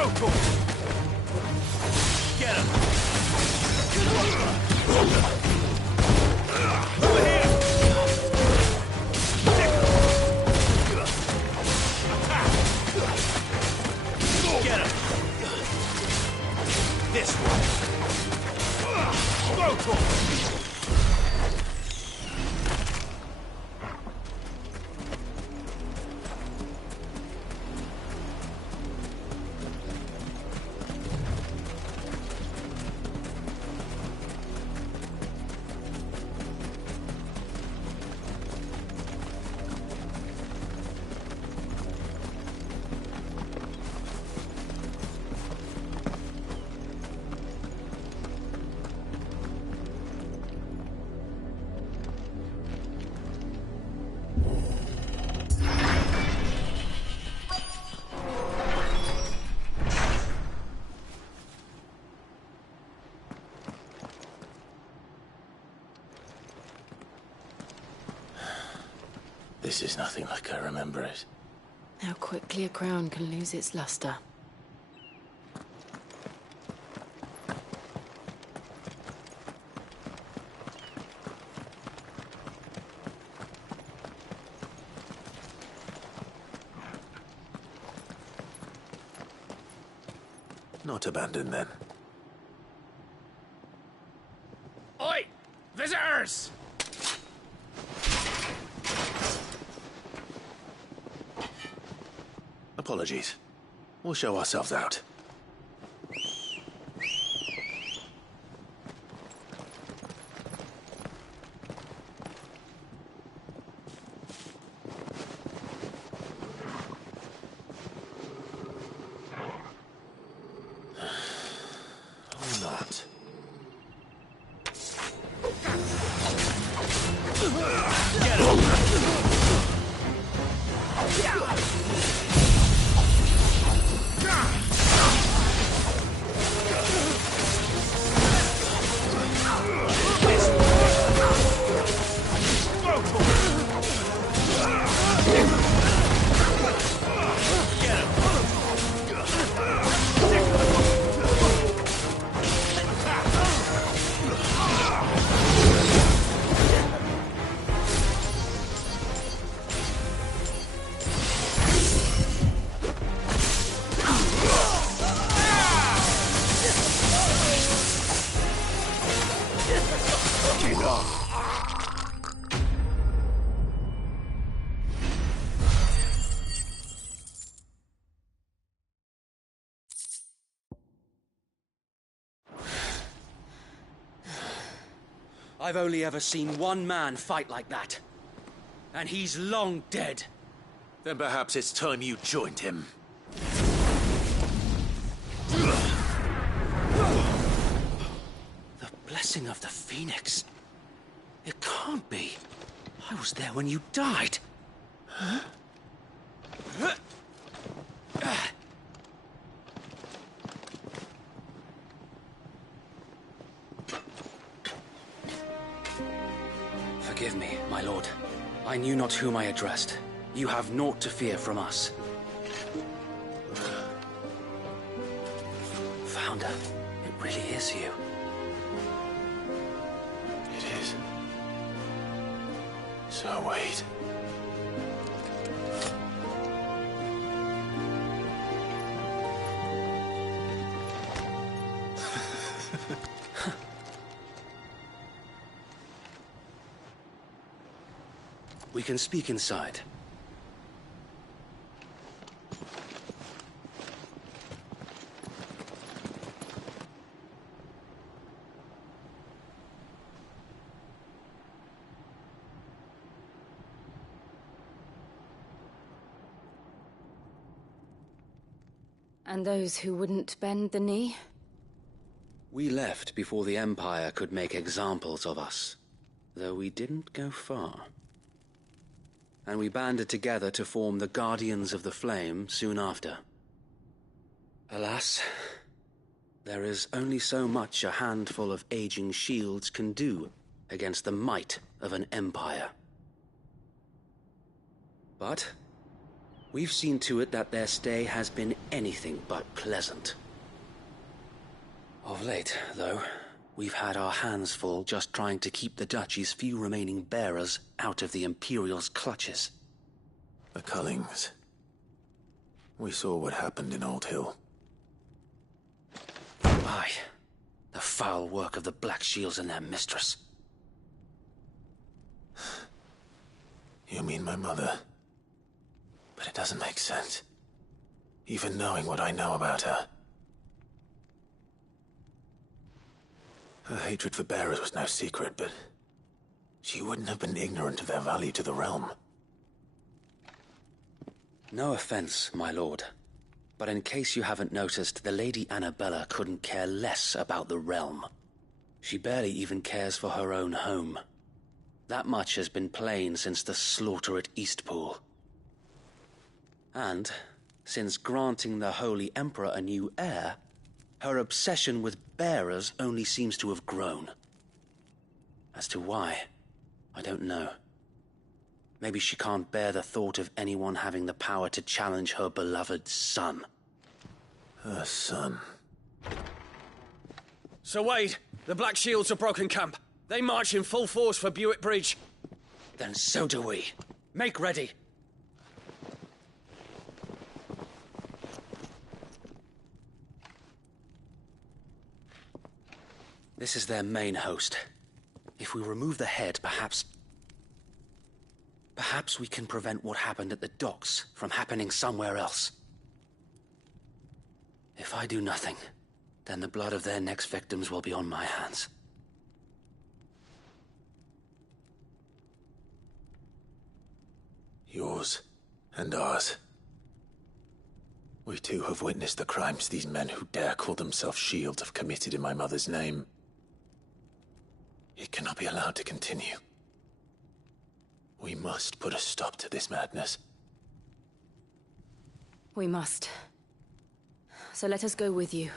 Vocal! Get him! Over here! Attack! Get him! This way! Vocal! This is nothing like I remember it. How quickly a crown can lose its luster. Not abandoned, then. Oi! Visitors! Apologies. We'll show ourselves out. Or not. Get him! I've only ever seen one man fight like that. And he's long dead. Then perhaps it's time you joined him. The blessing of the Phoenix. It can't be. I was there when you died. Huh? Forgive me, my lord. I knew not whom I addressed. You have naught to fear from us. Founder, it really is you. It is. So wait. We can speak inside. And those who wouldn't bend the knee? We left before the Empire could make examples of us, though we didn't go far. And we banded together to form the Guardians of the Flame soon after. Alas, there is only so much a handful of aging shields can do against the might of an empire. But We've seen to it that their stay has been anything but pleasant. Of late, though, we've had our hands full just trying to keep the Duchy's few remaining bearers out of the Imperial's clutches. The Cullings. We saw what happened in Old Hill. Aye. The foul work of the Black Shields and their mistress. You mean my mother? But it doesn't make sense. Even knowing what I know about her. Her hatred for bearers was no secret, but she wouldn't have been ignorant of their value to the realm. No offense, my lord. But in case you haven't noticed, the Lady Annabella couldn't care less about the realm. She barely even cares for her own home. That much has been plain since the slaughter at Eastpool. And, since granting the Holy Emperor a new heir, her obsession with bearers only seems to have grown. As to why, I don't know. Maybe she can't bear the thought of anyone having the power to challenge her beloved son. Her son. Sir Wade, the Black Shields have broken camp. They march in full force for Buick Bridge. Then so do we. Make ready. This is their main host. If we remove the head, perhaps we can prevent what happened at the docks from happening somewhere else. If I do nothing, then the blood of their next victims will be on my hands. Yours and ours. We too have witnessed the crimes these men who dare call themselves shields have committed in my mother's name. It cannot be allowed to continue. We must put a stop to this madness. We must. So let us go with you.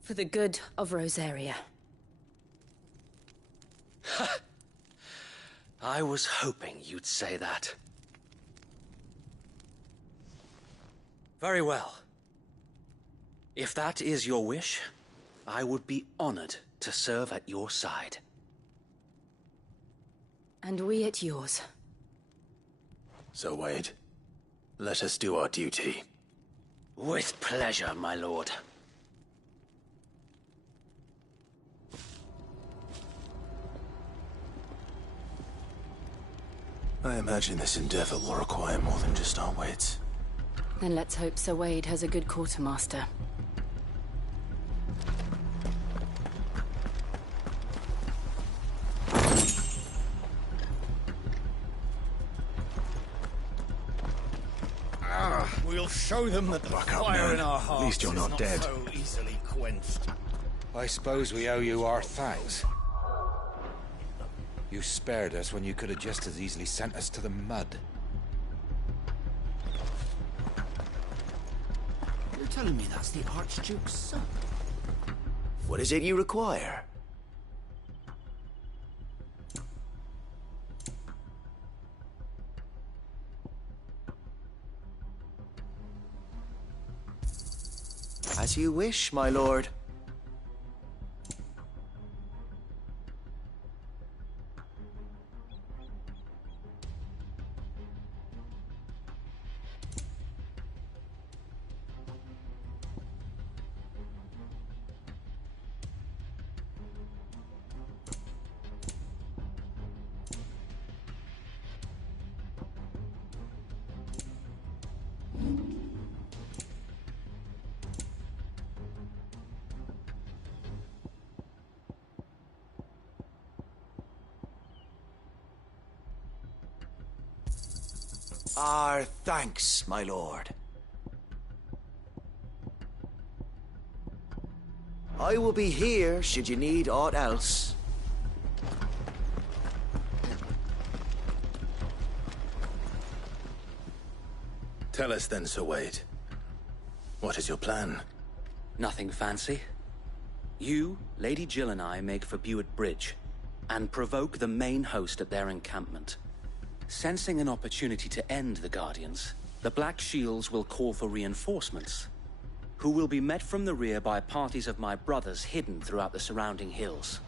For the good of Rosaria. I was hoping you'd say that. Very well. If that is your wish, I would be honored to serve at your side. And we at yours. So, Wade, let us do our duty. With pleasure, my lord. I imagine this endeavor will require more than just our wits. Then let's hope Sir Wade has a good quartermaster. We'll show them that the fire in our hearts At least you're not is dead. so easily quenched. I suppose we owe you our thanks. You spared us when you could have just as easily sent us to the mud. You're telling me that's the Archduke's son? What is it you require? As you wish, my lord. Our thanks, my lord. I will be here should you need aught else. Tell us then, Sir Wade. What is your plan? Nothing fancy. You, Lady Jill and I make for Buick Bridge, and provoke the main host at their encampment. Sensing an opportunity to end the Guardians, The Black Shields will call for reinforcements, who will be met from the rear by parties of my brothers hidden throughout the surrounding hills.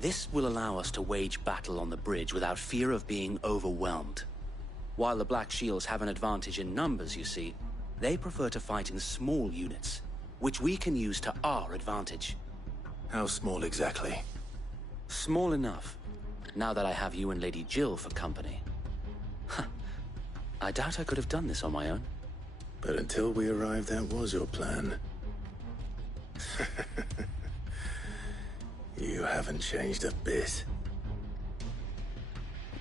This will allow us to wage battle on the bridge without fear of being overwhelmed. While the Black Shields have an advantage in numbers, you see, they prefer to fight in small units, which we can use to our advantage. How small exactly? Small enough, now that I have you and Lady Jill for company. I doubt I could have done this on my own. But until we arrived, that was your plan. You haven't changed a bit.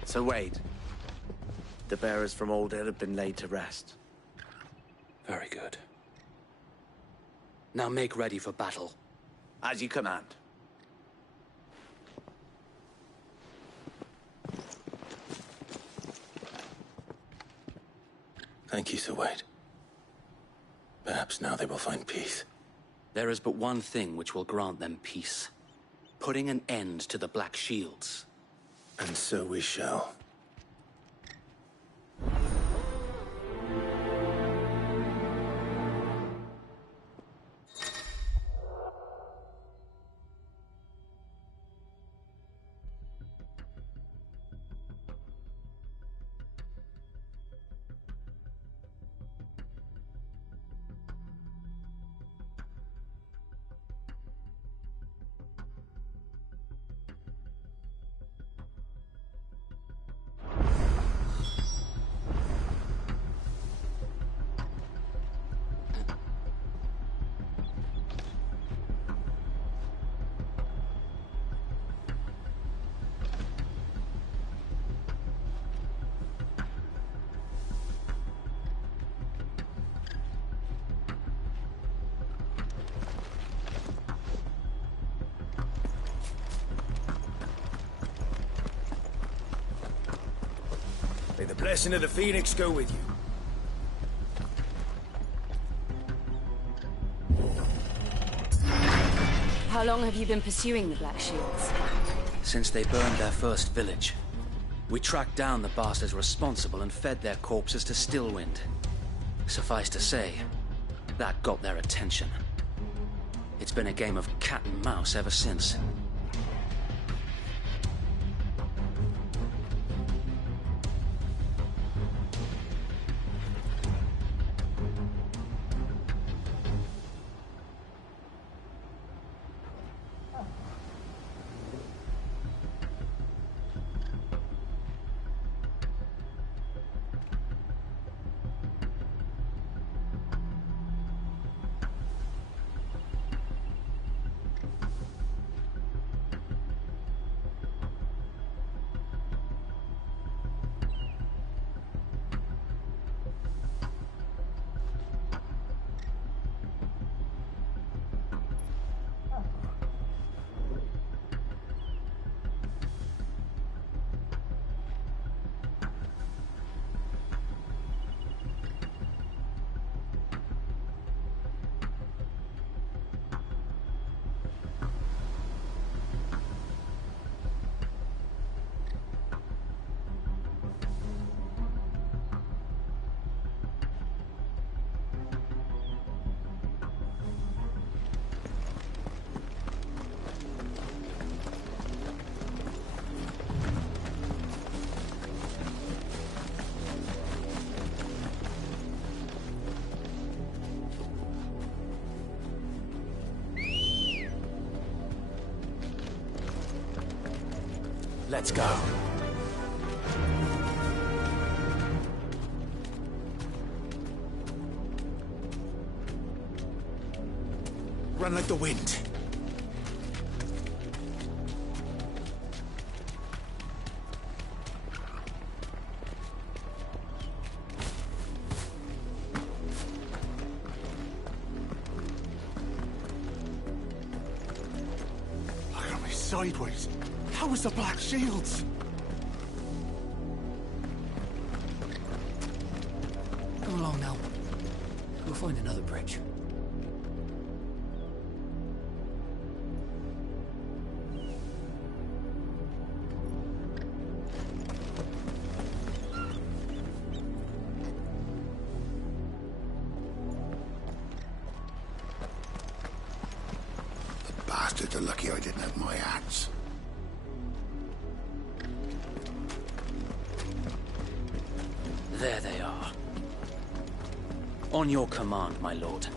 So wait. The bearers from Old Hill have been laid to rest. Very good. Now make ready for battle. As you command. Thank you, Sir Wade. Perhaps now they will find peace. There is but one thing which will grant them peace. Putting an end to the Black Shields. And so we shall. May the blessing of the Phoenix go with you. How long have you been pursuing the Black Shields? Since they burned their first village. We tracked down the bastards responsible and fed their corpses to Stillwind. Suffice to say, that got their attention. It's been a game of cat and mouse ever since. Let's go. Run like the wind. Look at me sideways. How was the Black Shields? Come along now. We'll find another bridge. Better lucky I didn't have my axe. There they are. On your command, my lord.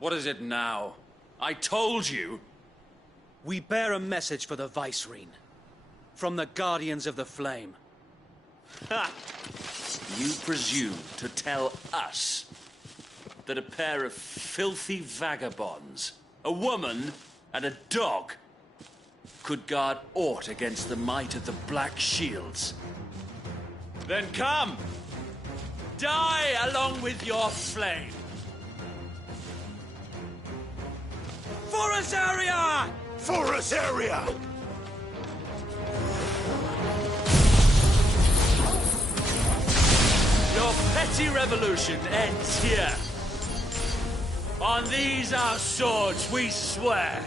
What is it now? I told you! We bear a message for the Vicereine. From the Guardians of the Flame. Ha! You presume to tell us that a pair of filthy vagabonds, a woman and a dog, could guard aught against the might of the Black Shields? Then come! Die along with your flame! For Azaria! For Azaria! Your petty revolution ends here. On these our swords we swear.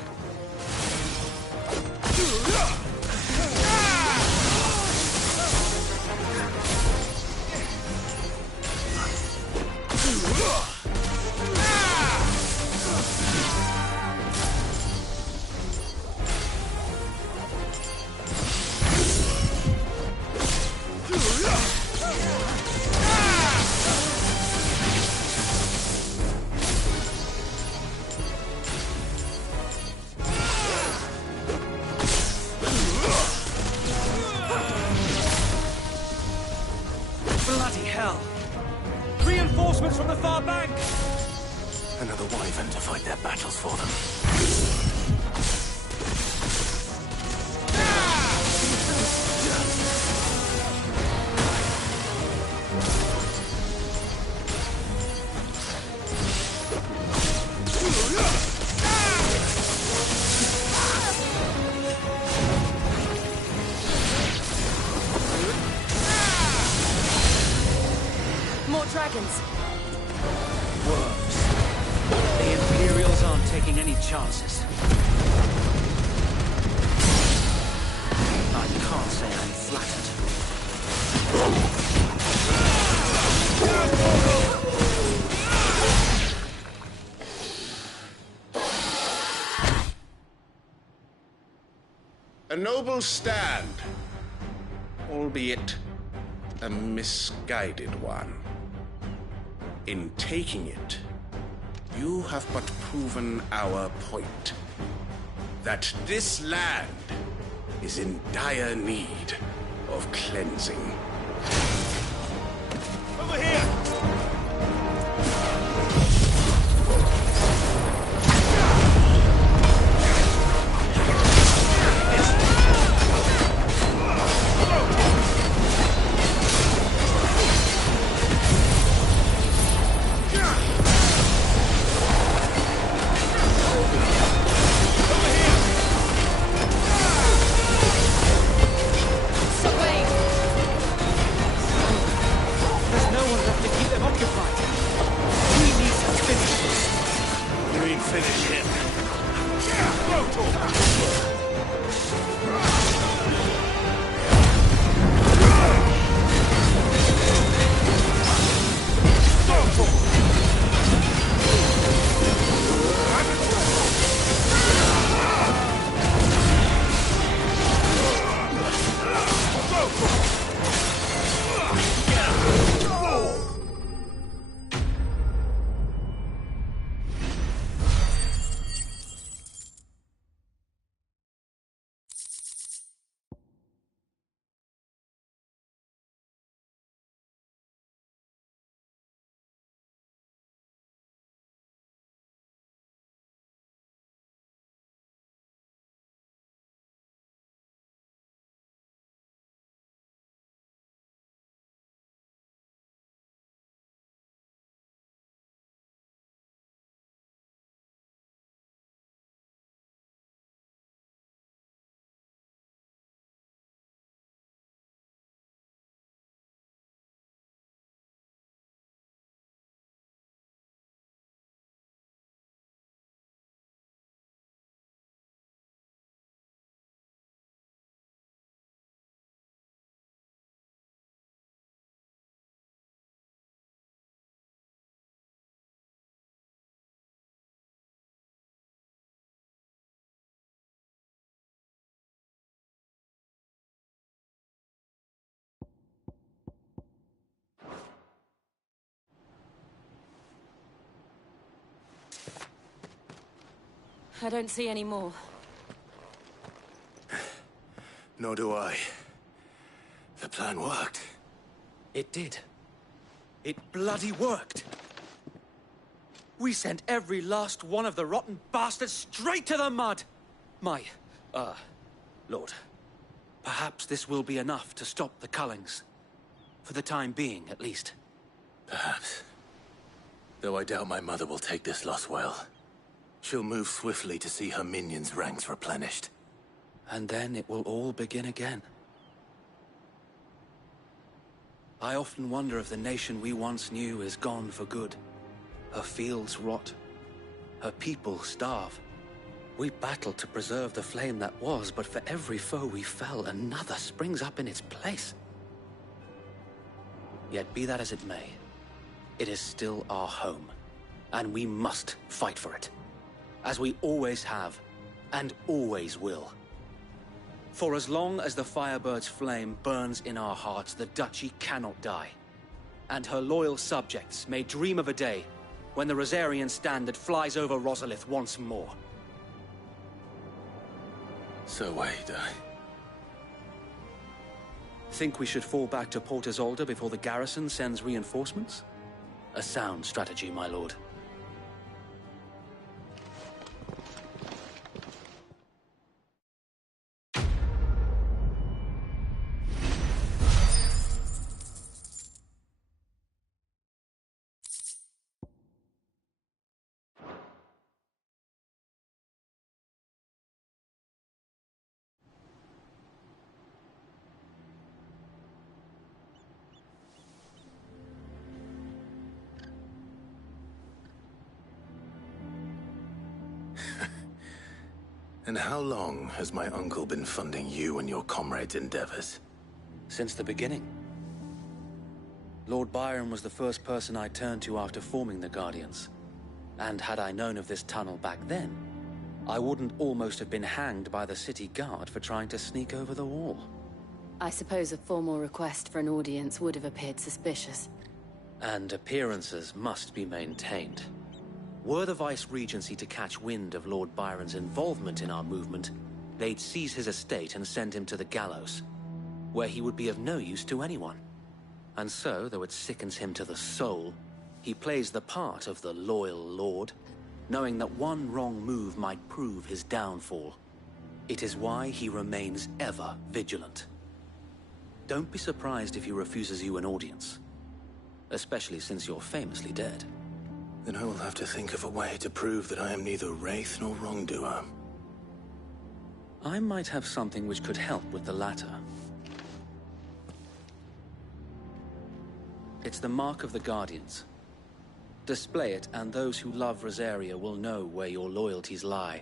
Bloody hell! Reinforcements from the far bank! Another wyvern to fight their battles for them. dragons. Worms. The Imperials aren't taking any chances. I can't say I'm flattered. A noble stand, albeit a misguided one. In taking it, you have but proven our point. That this land is in dire need of cleansing. Over here! I don't see any more. Nor do I. The plan worked. It did. It bloody worked. We sent every last one of the rotten bastards straight to the mud! My, Lord, perhaps this will be enough to stop the Cullings. For the time being, at least. Perhaps. Though I doubt my mother will take this loss well. She'll move swiftly to see her minions' ranks replenished. And then it will all begin again. I often wonder if the nation we once knew is gone for good. Her fields rot. Her people starve. We battled to preserve the flame that was, but for every foe we fell, another springs up in its place. Yet be that as it may, it is still our home, and we must fight for it. As we always have, and always will. For as long as the Firebird's flame burns in our hearts, the Duchy cannot die. And her loyal subjects may dream of a day when the Rosarian standard flies over Rosalith once more. So wait, Think we should fall back to Port Isolde before the garrison sends reinforcements? A sound strategy, my lord. And how long has my uncle been funding you and your comrades' endeavors? Since the beginning. Lord Byron was the first person I turned to after forming the Guardians. And had I known of this tunnel back then, I wouldn't almost have been hanged by the city guard for trying to sneak over the wall. I suppose a formal request for an audience would have appeared suspicious. And appearances must be maintained. Were the Vice-Regency to catch wind of Lord Byron's involvement in our movement, they'd seize his estate and send him to the gallows, where he would be of no use to anyone. And so, though it sickens him to the soul, he plays the part of the loyal lord, knowing that one wrong move might prove his downfall. It is why he remains ever vigilant. Don't be surprised if he refuses you an audience, especially since you're famously dead. Then I will have to think of a way to prove that I am neither wraith nor wrongdoer. I might have something which could help with the latter. It's the mark of the Guardians. Display it, and those who love Rosaria will know where your loyalties lie.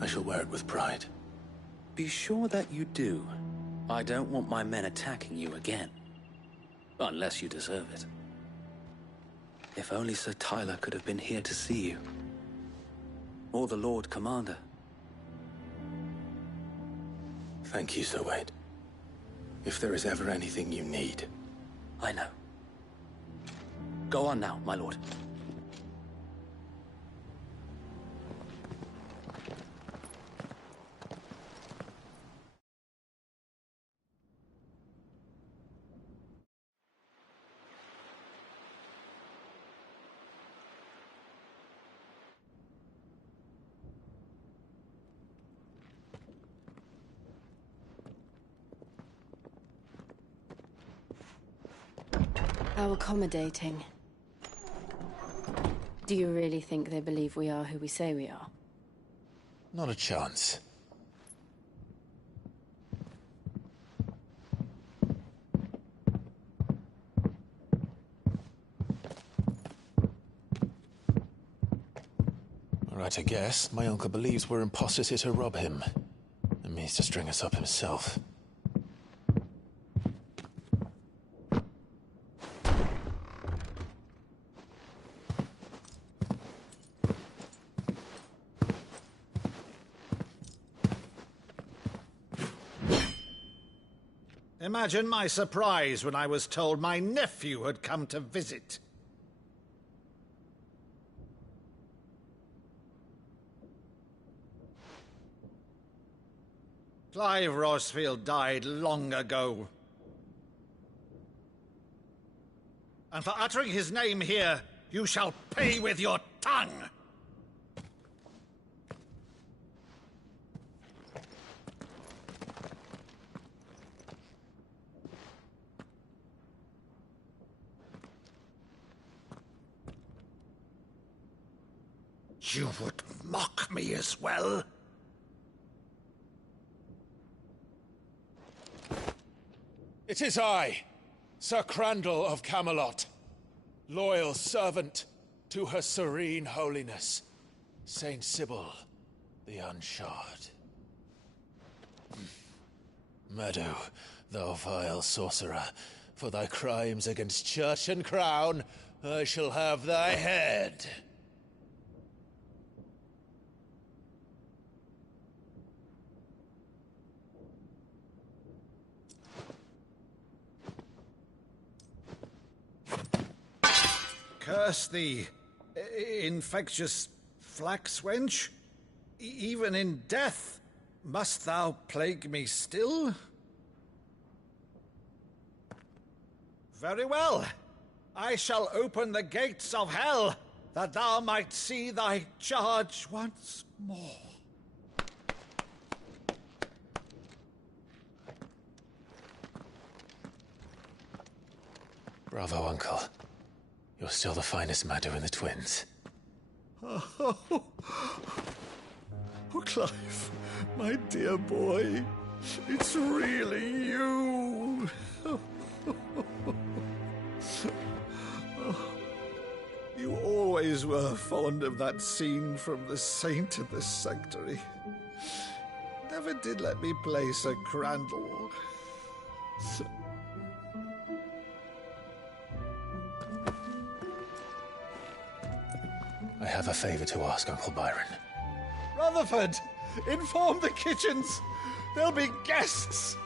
I shall wear it with pride. Be sure that you do. I don't want my men attacking you again. Unless you deserve it. If only Sir Tyler could have been here to see you. Or the Lord Commander. Thank you, Sir Wade. If there is ever anything you need. I know. Go on now, my lord. How accommodating. Do you really think they believe we are who we say we are? Not a chance. All right, I guess. My uncle believes we're imposters here to rob him. And means to string us up himself. Imagine my surprise when I was told my nephew had come to visit. Clive Rosfield died long ago. And for uttering his name here, you shall pay with your tongue! You would mock me as well? It is I, Sir Crandall of Camelot, loyal servant to Her Serene Holiness, Saint Sybil the Unshod. Meadow, thou vile sorcerer, for thy crimes against church and crown, I shall have thy head. Curse thee, infectious flax wench. Even in death, must thou plague me still? Very well. I shall open the gates of hell, that thou might see thy charge once more. Bravo, Uncle. You're still the finest Maddo in the twins. Oh, Clive, my dear boy, it's really you. You always always were fond of that scene from The Saint in the Sanctuary. Never did let me place a crandall. I have a favor to ask, Uncle Byron. Rutherford, inform the kitchens. There'll be guests.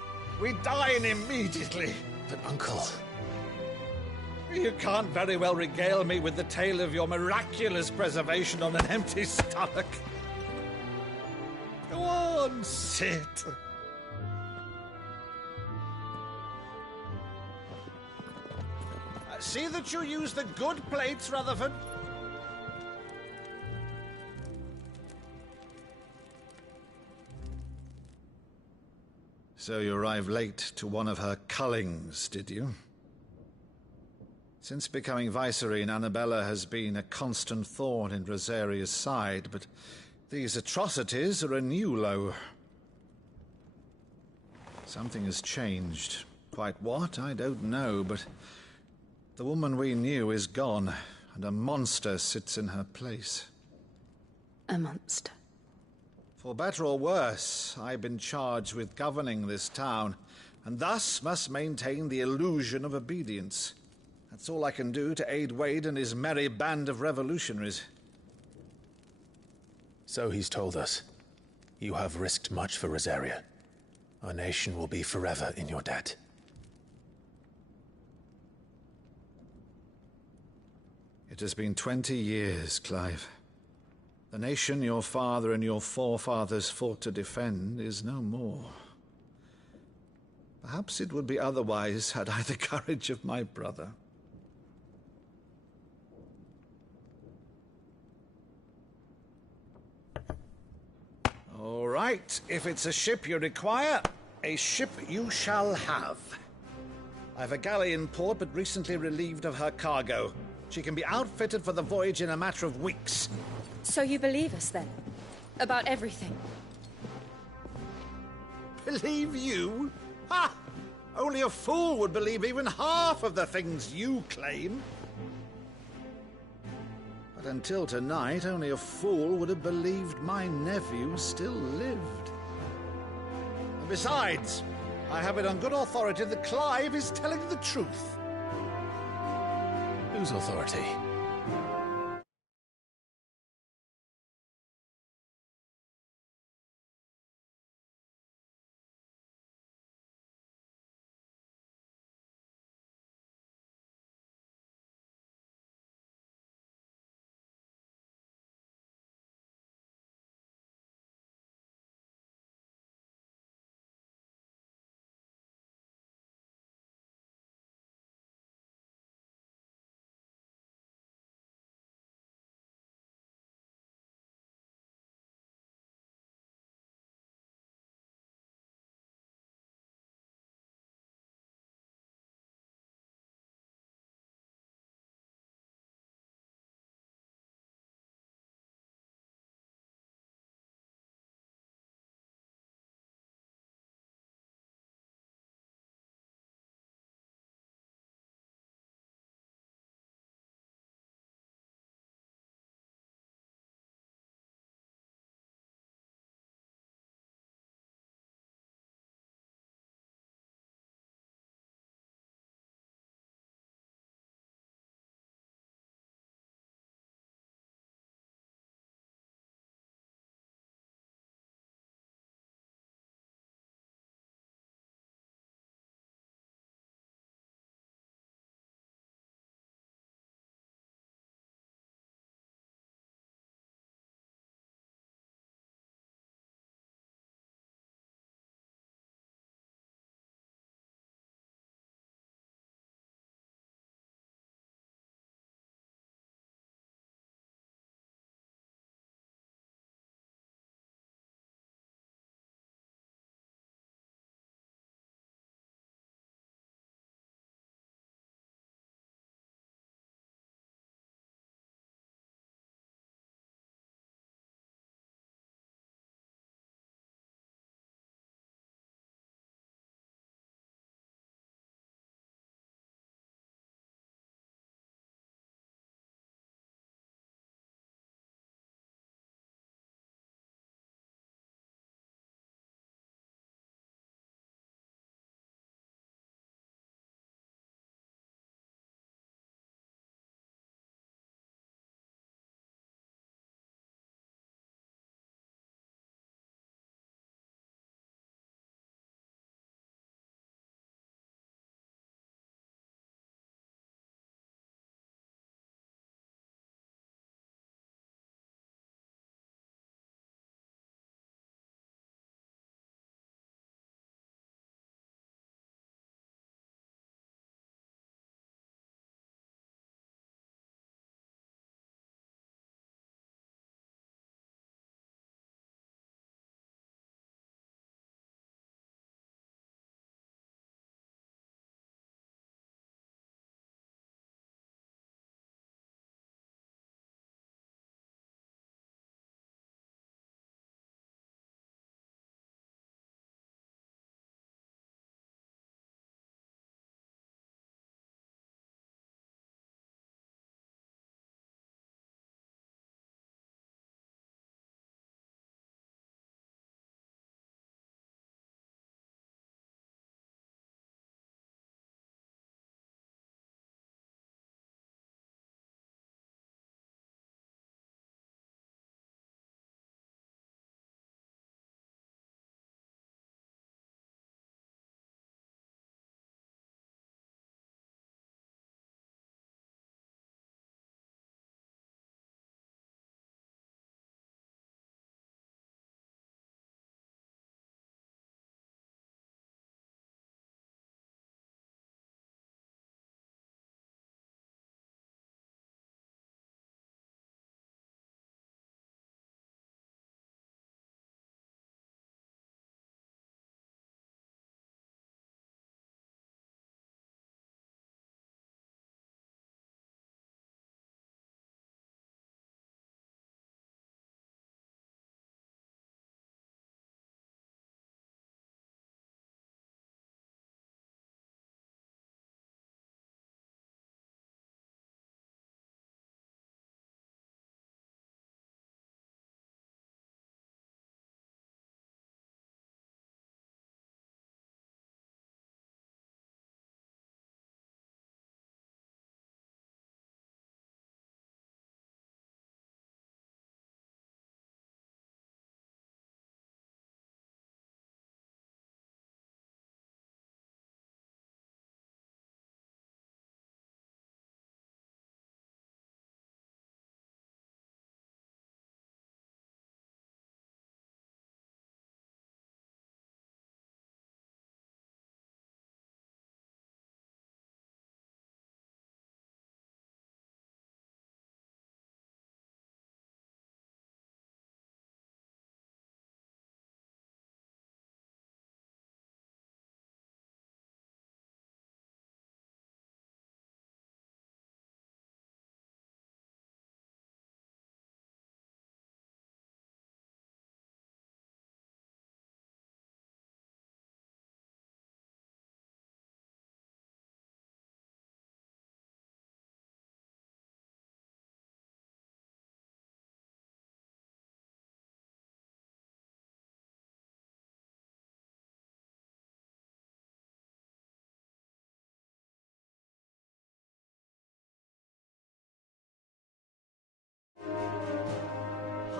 We dine immediately. But, Uncle... You can't very well regale me with the tale of your miraculous preservation on an empty stomach. Go on, sit. See that you use the good plates, Rutherford. So you arrived late to one of her cullings, did you? Since becoming Vicereine, Annabella has been a constant thorn in Rosaria's side, but these atrocities are a new low. Something has changed. Quite what, I don't know, but the woman we knew is gone, and a monster sits in her place. A monster. For better or worse, I've been charged with governing this town, and thus must maintain the illusion of obedience. That's all I can do to aid Wade and his merry band of revolutionaries. So he's told us. You have risked much for Rosaria. Our nation will be forever in your debt. It has been 20 years, Clive. The nation your father and your forefathers fought to defend is no more. Perhaps it would be otherwise had I the courage of my brother. All right, if it's a ship you require, a ship you shall have. I've a galley in port, but recently relieved of her cargo. She can be outfitted for the voyage in a matter of weeks. So you believe us, then? About everything? Believe you? Ha! Only a fool would believe even half of the things you claim. But until tonight, only a fool would have believed my nephew still lived. And besides, I have it on good authority that Clive is telling the truth. Whose authority?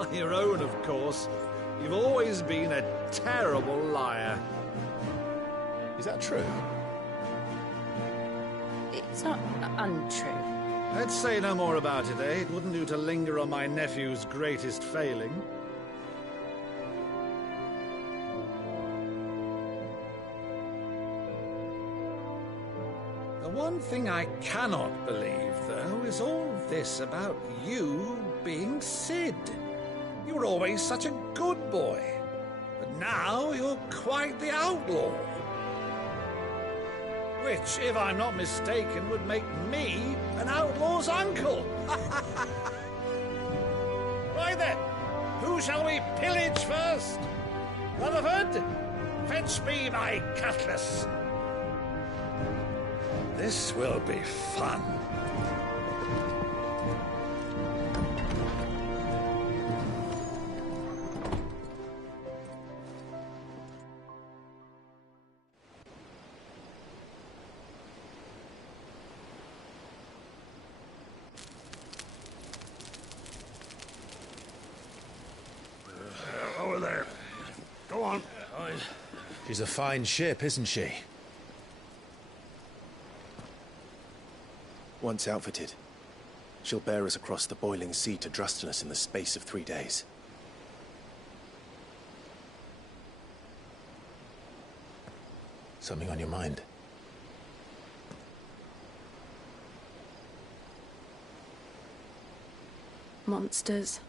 On your own, of course. You've always been a terrible liar. Is that true? It's not untrue. Let's say no more about it, eh? It wouldn't do to linger on my nephew's greatest failing. The one thing I cannot believe, though, is all this about you being Sid. You were always such a good boy, but now you're quite the outlaw. Which, if I'm not mistaken, would make me an outlaw's uncle. Right then, who shall we pillage first? Rutherford, fetch me my cutlass. This will be fun. Over there. Go on. She's a fine ship, isn't she? Once outfitted, she'll bear us across the boiling sea to Drustinus in the space of 3 days. Something on your mind? Monsters.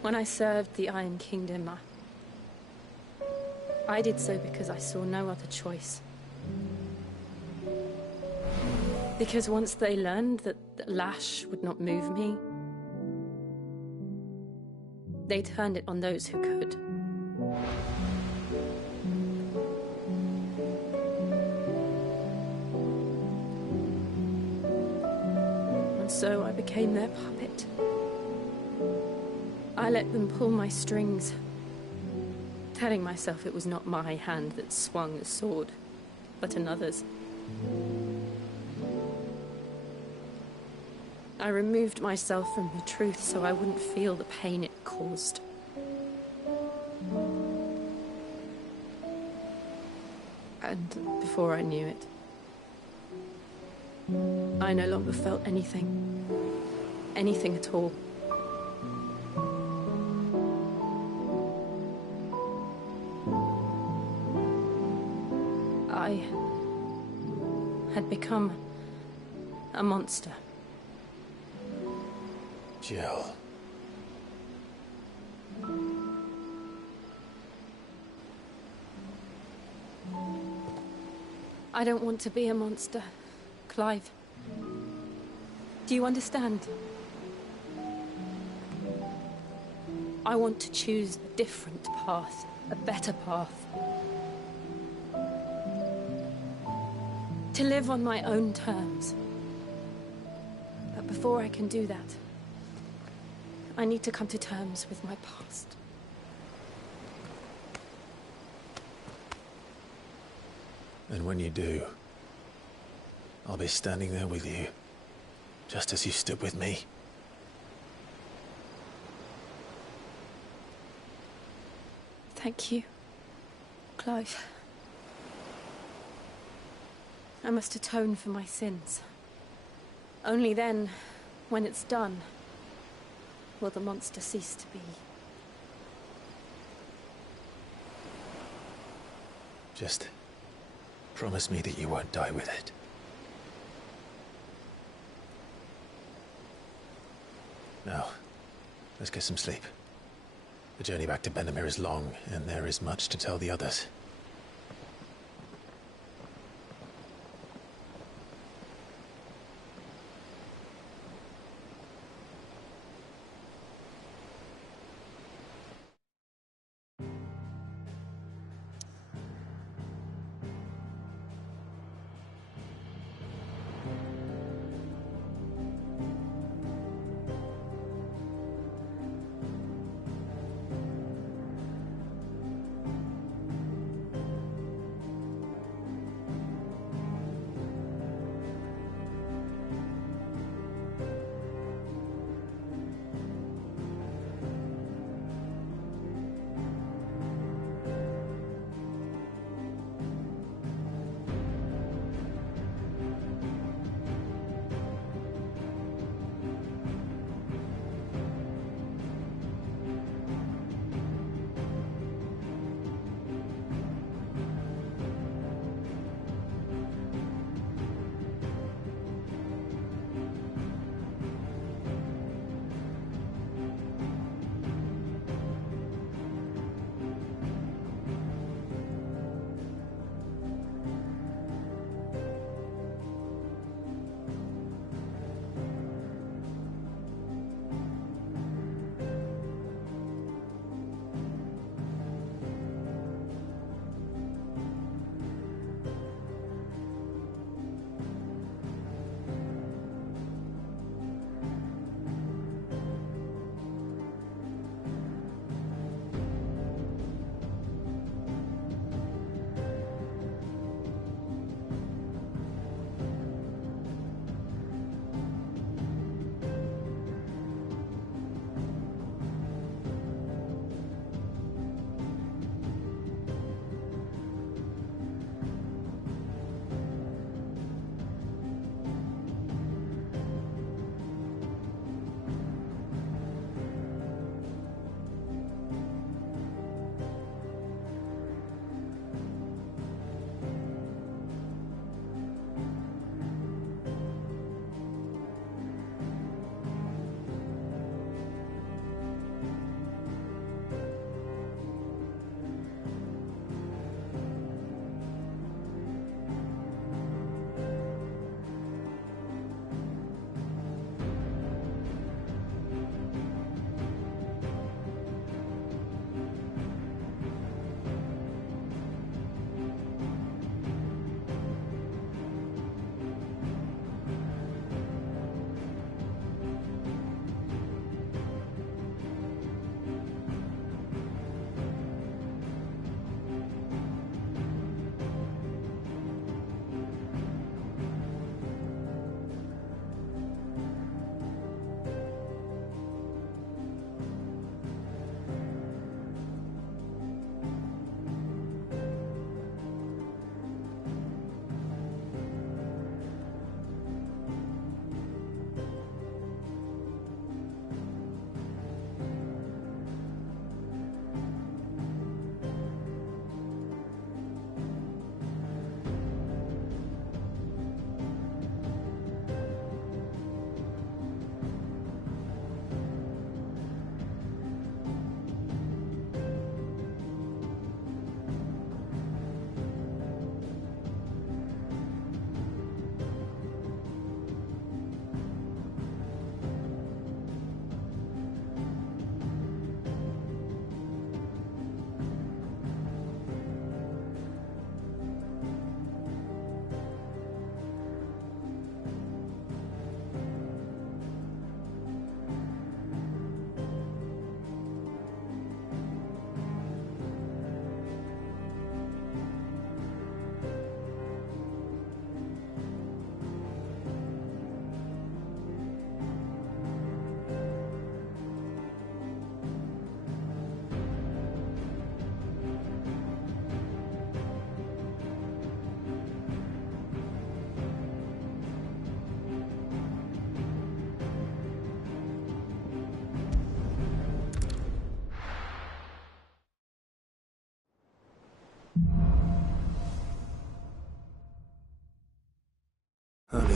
When I served the Iron Kingdom, I did so because I saw no other choice. Because once they learned that Lash would not move me, they turned it on those who could. And so I became their puppet. I let them pull my strings, telling myself it was not my hand that swung the sword, but another's. I removed myself from the truth so I wouldn't feel the pain it caused. And before I knew it, I no longer felt anything. Anything at all. I had become a monster. Jill. I don't want to be a monster, Clive. Do you understand? I want to choose a different path, a better path. To live on my own terms. But before I can do that, I need to come to terms with my past. And when you do, I'll be standing there with you, just as you stood with me. Thank you, Clive. I must atone for my sins. Only then, when it's done, will the monster cease to be. Just promise me that you won't die with it. Now, let's get some sleep. The journey back to Benamir is long, and there is much to tell the others.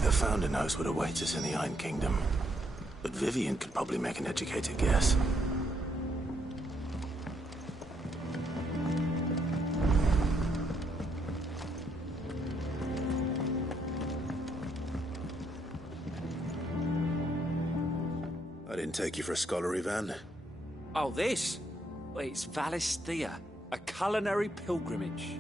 the Founder knows what awaits us in the Iron Kingdom. But Vivian could probably make an educated guess. I didn't take you for a scholarly van. Oh, this? Well, it's Valisthea, a culinary pilgrimage.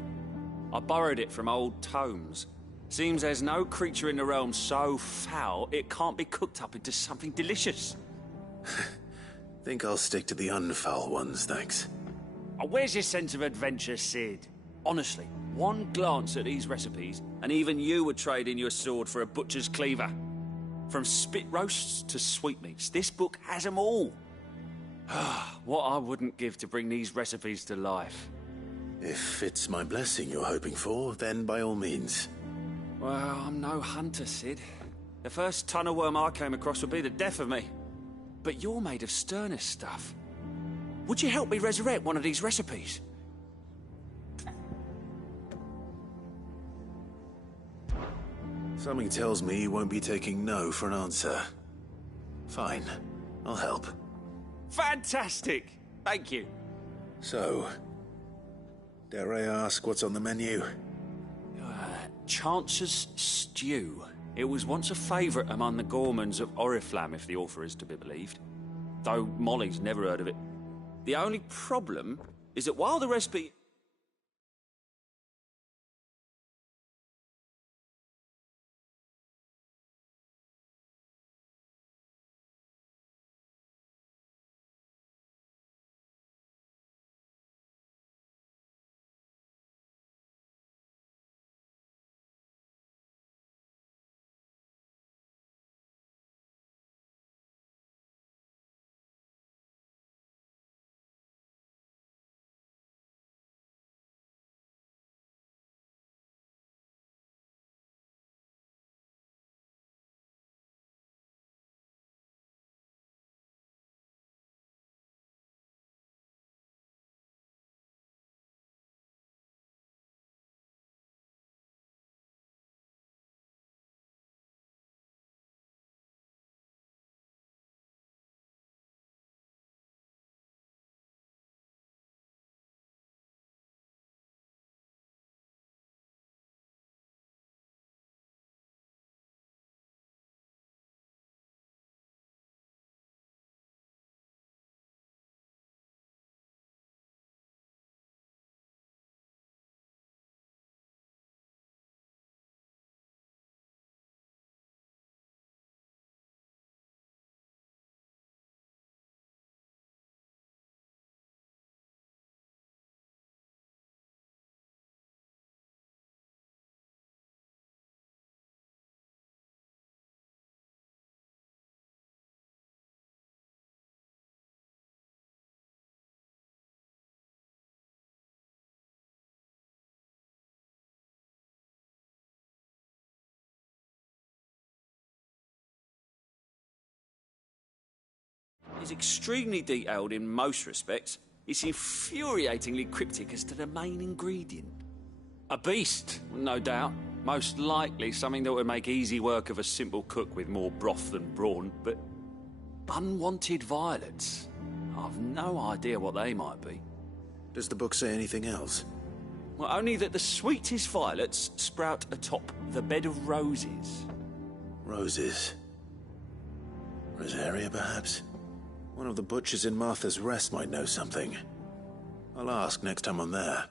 I borrowed it from old tomes. Seems there's no creature in the realm so foul it can't be cooked up into something delicious. Think I'll stick to the unfoul ones, thanks. Oh, where's your sense of adventure, Sid? Honestly, one glance at these recipes, and even you would trade in your sword for a butcher's cleaver. From spit roasts to sweetmeats, this book has them all. What I wouldn't give to bring these recipes to life. If it's my blessing you're hoping for, then by all means. Well, I'm no hunter, Sid. The first tunnel worm I came across would be the death of me. But you're made of sterner stuff. Would you help me resurrect one of these recipes? Something tells me you won't be taking no for an answer. Fine, I'll help. Fantastic! Thank you. So, dare I ask what's on the menu? Chance's Stew. It was once a favourite among the gourmands of Oriflamme, if the author is to be believed. Though Molly's never heard of it. The only problem is that while the recipe... is extremely detailed in most respects. It's infuriatingly cryptic as to the main ingredient. A beast, no doubt. Most likely something that would make easy work of a simple cook with more broth than brawn, but unwanted violets. I've no idea what they might be. Does the book say anything else? Well, only that the sweetest violets sprout atop the bed of roses. Roses. Rosaria, perhaps? One of the butchers in Martha's Rest might know something. I'll ask next time I'm there.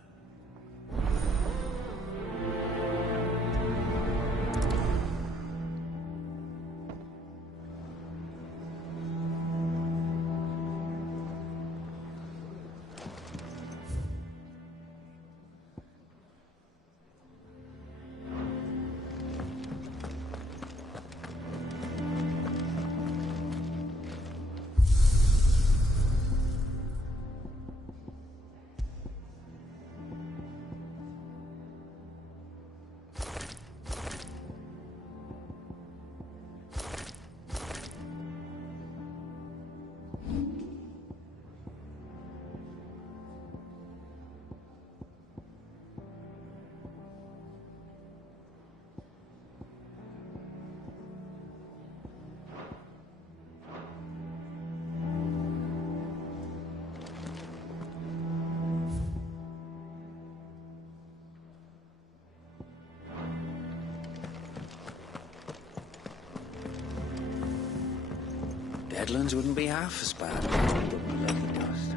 Deadlands wouldn't be half as bad without all the bloody dust.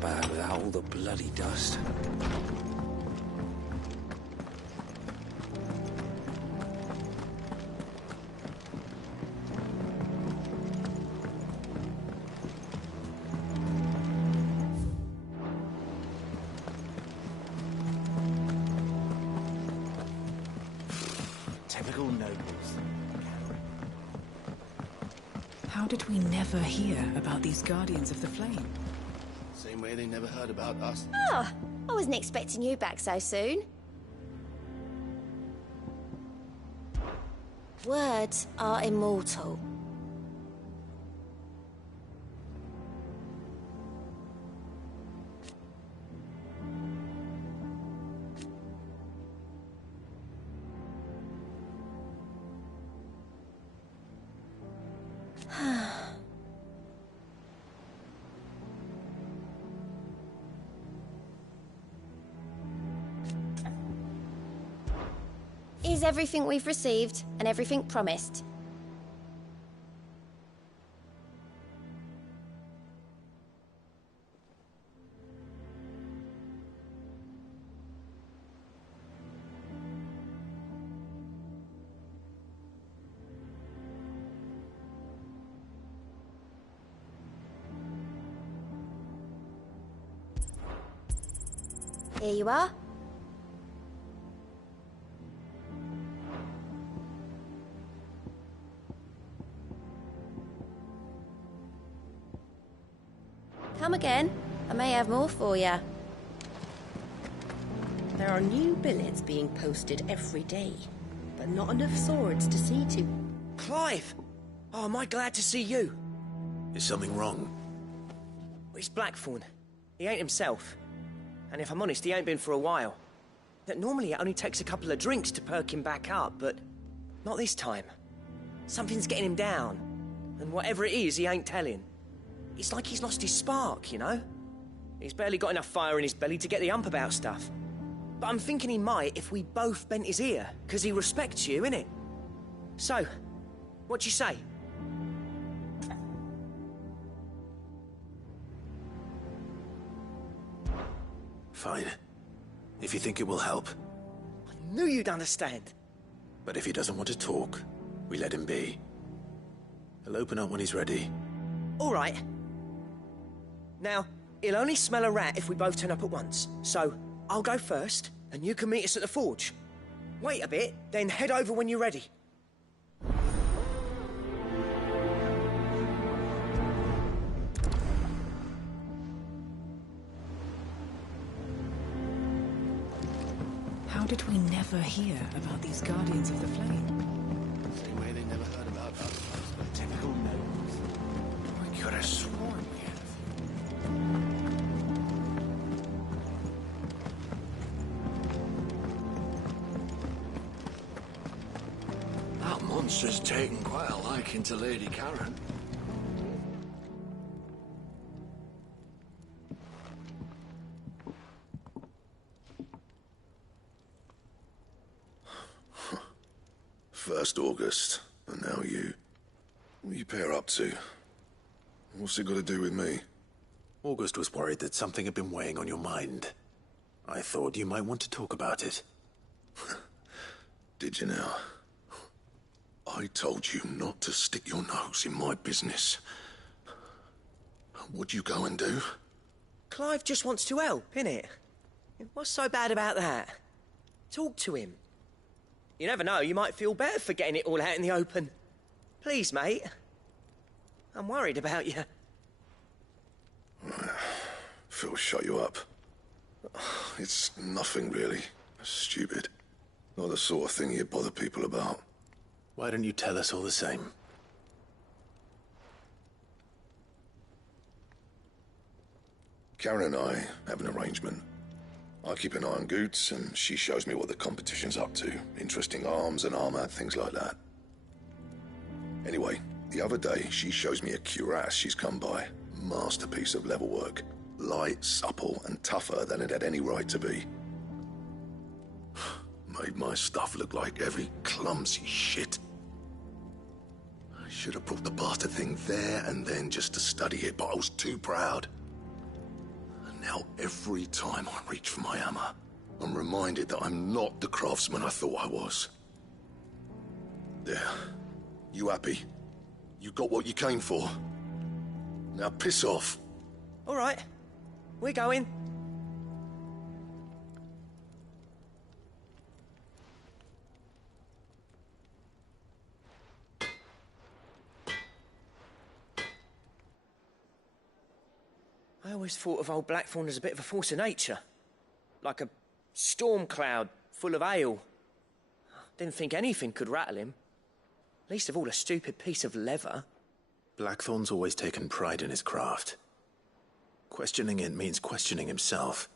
Bad without all the bloody dust. Typical nobles. How did we never hear about these Guardians of the Flame? Same way they never heard about us. Oh, I wasn't expecting you back so soon. Words are immortal. Is everything we've received and everything promised? Here you are. Come again. I may have more for you. There are new billets being posted every day, but not enough swords to see to. Clive! Oh, am I glad to see you? Is something wrong? It's Blackthorn. He ain't himself. And if I'm honest, he ain't been for a while. Normally it only takes a couple of drinks to perk him back up, but not this time. Something's getting him down. And whatever it is, he ain't telling. It's like he's lost his spark, you know? He's barely got enough fire in his belly to get the ump about stuff. But I'm thinking he might if we both bent his ear, because he respects you, innit? So, what you say? Fine. If you think it will help. I knew you'd understand. But if he doesn't want to talk, we let him be. He'll open up when he's ready. All right. Now, he'll only smell a rat if we both turn up at once. So, I'll go first, and you can meet us at the forge. Wait a bit, then head over when you're ready. How did we never hear about these Guardians of the Flame? Same way they never heard about us. But typical gnomes. I could have sworn we had a few. That monster's taken quite a liking to Lady Karen. First August, and now you. What you pair up to? What's it got to do with me? August was worried that something had been weighing on your mind. I thought you might want to talk about it. Did you now? I told you not to stick your nose in my business. What'd you go and do? Clive just wants to help, innit? What's so bad about that? Talk to him. You never know, you might feel better for getting it all out in the open. Please, mate. I'm worried about you. Phil shut you up. It's nothing, really. Stupid. Not the sort of thing you bother people about. Why don't you tell us all the same? Karen and I have an arrangement. I keep an eye on Goots, and she shows me what the competition's up to. Interesting arms and armor, things like that. Anyway, the other day, she shows me a cuirass she's come by. Masterpiece of level work. Light, supple, and tougher than it had any right to be. Made my stuff look like heavy, clumsy shit. I should have brought the bastard thing there and then just to study it, but I was too proud. Now, every time I reach for my hammer, I'm reminded that I'm not the craftsman I thought I was. There. You happy? You got what you came for? Now piss off. All right. We're going. I always thought of old Blackthorn as a bit of a force of nature. Like a storm cloud full of ale. Didn't think anything could rattle him. Least of all a stupid piece of leather. Blackthorn's always taken pride in his craft. Questioning it means questioning himself.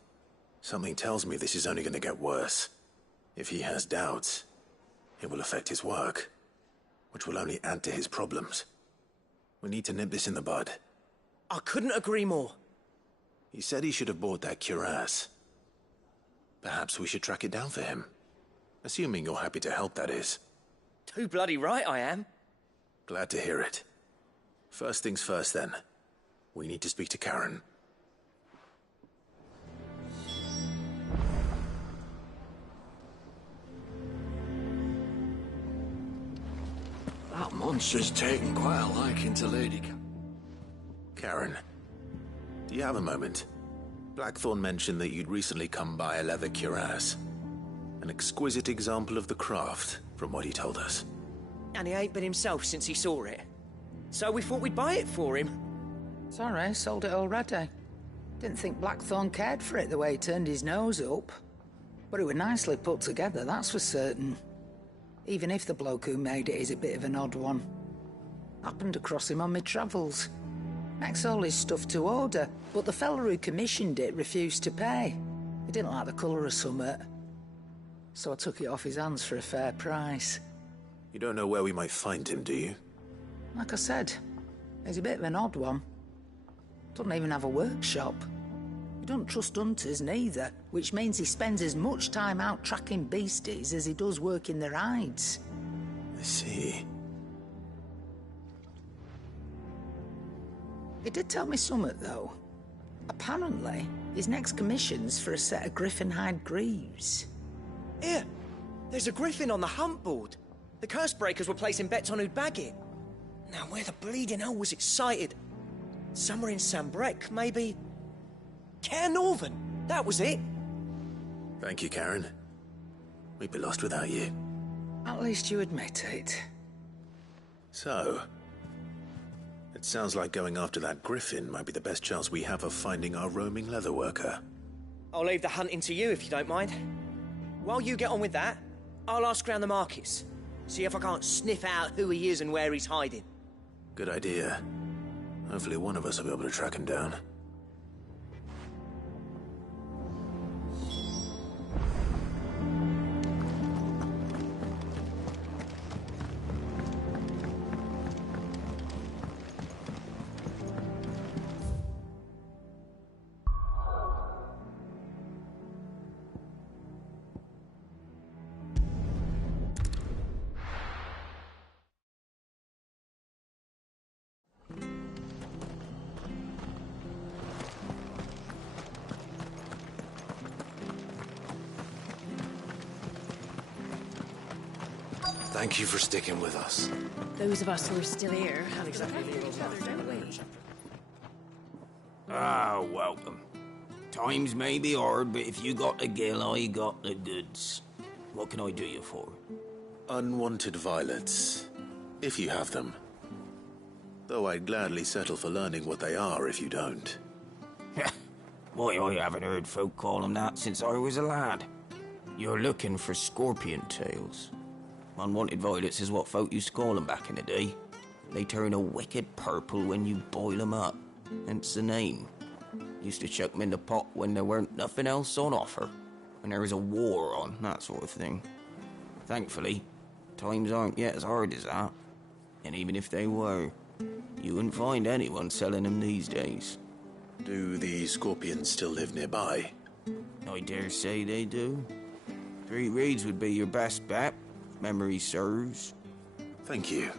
Something tells me this is only going to get worse. If he has doubts, it will affect his work, which will only add to his problems. We need to nip this in the bud. I couldn't agree more. He said he should have bought that cuirass. Perhaps we should track it down for him. Assuming you're happy to help, that is. Too bloody right I am. Glad to hear it. First things first, then. We need to speak to Karen. That monster's taken quite a liking to Lady Karen, do you have a moment? Blackthorn mentioned that you'd recently come by a leather cuirass. An exquisite example of the craft, from what he told us. And he ain't been himself since he saw it. So we thought we'd buy it for him. Sorry, sold it already. Didn't think Blackthorn cared for it the way he turned his nose up. But it was nicely put together, that's for certain. Even if the bloke who made it is a bit of an odd one. Happened across him on my travels. Makes all his stuff to order, but the fella who commissioned it refused to pay. He didn't like the colour of summit. So I took it off his hands for a fair price. You don't know where we might find him, do you? Like I said, he's a bit of an odd one. Doesn't even have a workshop. He doesn't trust hunters neither, which means he spends as much time out tracking beasties as he does working their hides. I see. He did tell me something, though. Apparently, his next commission's for a set of griffin hide greaves. Here, there's a griffin on the hunt board. The curse breakers were placing bets on who'd bag it. Now, where the bleeding hell was it sighted? Somewhere in Sambrec, maybe? Caer Northern, that was it. Thank you, Karen. We'd be lost without you. At least you admit it. So, it sounds like going after that griffin might be the best chance we have of finding our roaming leatherworker. I'll leave the hunting to you if you don't mind. While you get on with that, I'll ask around the markets. See if I can't sniff out who he is and where he's hiding. Good idea. Hopefully one of us will be able to track him down. Thank you for sticking with us. Those of us who are still here have exactly leave each other, don't we? Ah, welcome. Times may be hard, but if you got the gill, I got the goods. What can I do you for? Unwanted violets, if you have them. Though I'd gladly settle for learning what they are if you don't. Why, I haven't heard folk call them that since I was a lad. You're looking for scorpion tails. Unwanted violets is what folk used to call them back in the day. They turn a wicked purple when you boil them up, hence the name. Used to chuck them in the pot when there weren't nothing else on offer, when there was a war on, that sort of thing. Thankfully, times aren't yet as hard as that. And even if they were, you wouldn't find anyone selling them these days. Do the scorpions still live nearby? I dare say they do. 3 Reeds would be your best bet, if memory serves. Thank you.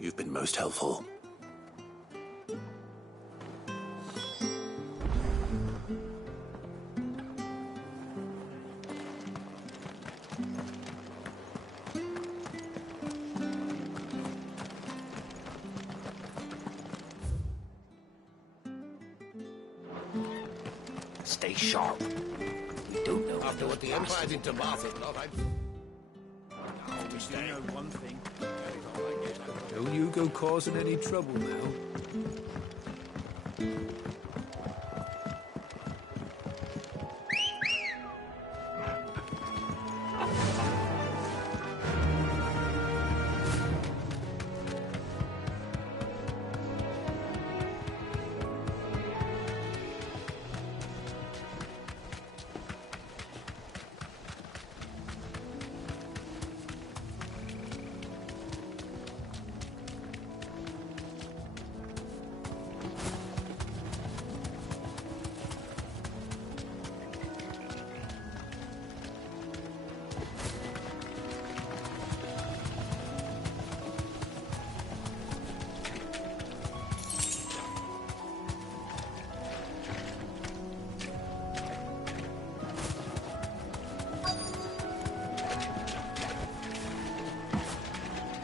You've been most helpful. Stay sharp. We don't know. After what the Empire did to Martha, I know one thing. Don't you go causing any trouble now.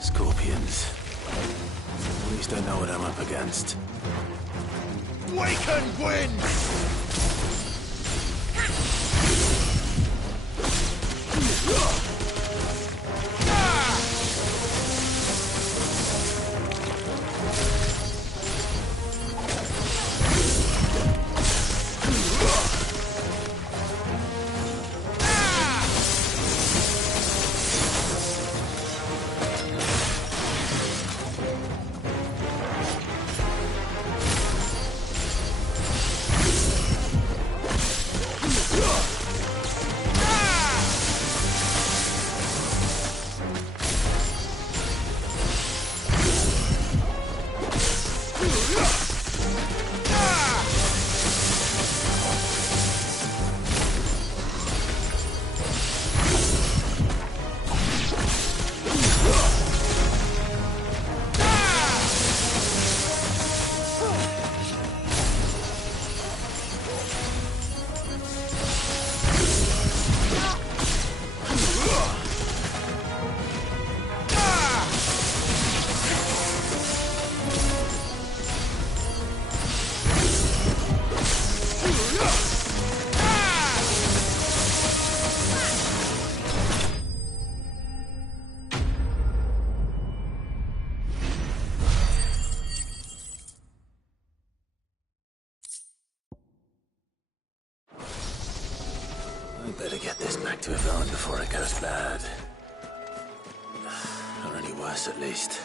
Scorpions. At least I know what I'm up against. Waken wind! Better get this back to Yvonne before it goes bad. Or any worse, at least.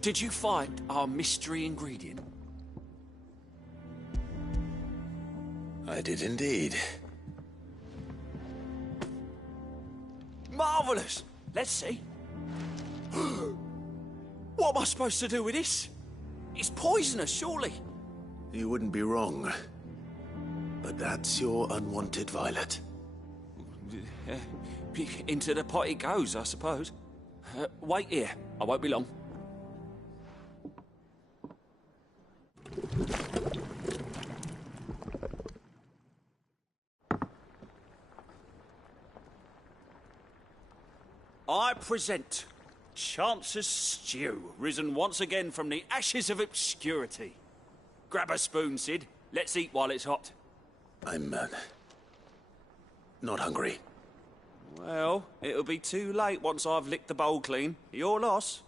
Did you find our mystery ingredient? I did indeed. Marvellous! Let's see. What am I supposed to do with this? It's poisonous, surely. You wouldn't be wrong. But that's your unwanted violet. Into the pot it goes, I suppose. Wait here. I won't be long. I present Chance's Stew, risen once again from the ashes of obscurity. Grab a spoon, Sid. Let's eat while it's hot. I'm, not hungry. Well, it'll be too late once I've licked the bowl clean. Your loss.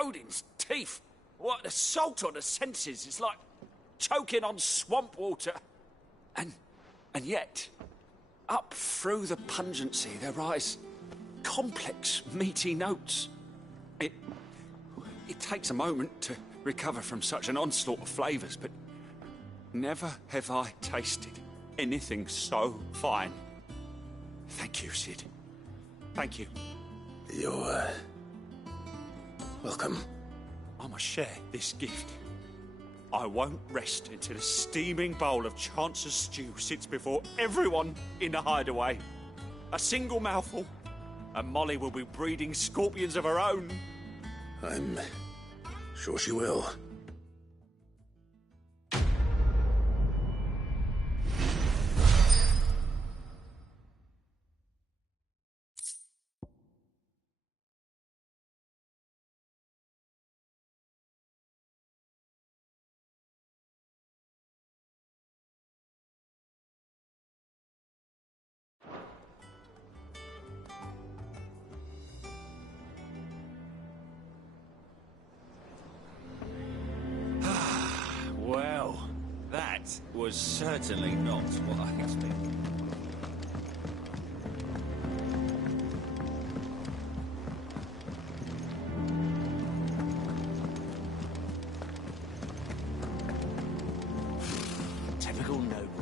Odin's teeth. What the salt on the senses. It's like choking on swamp water. And yet, up through the pungency there rise complex, meaty notes. It takes a moment to recover from such an onslaught of flavours, but never have I tasted anything so fine. Thank you, Sid. Thank you. You're, welcome. I must share this gift. I won't rest until a steaming bowl of Chance's Stew sits before everyone in the hideaway. A single mouthful, and Molly will be breeding scorpions of her own. I'm sure she will. Well, that was certainly not what I expected. Typical noble.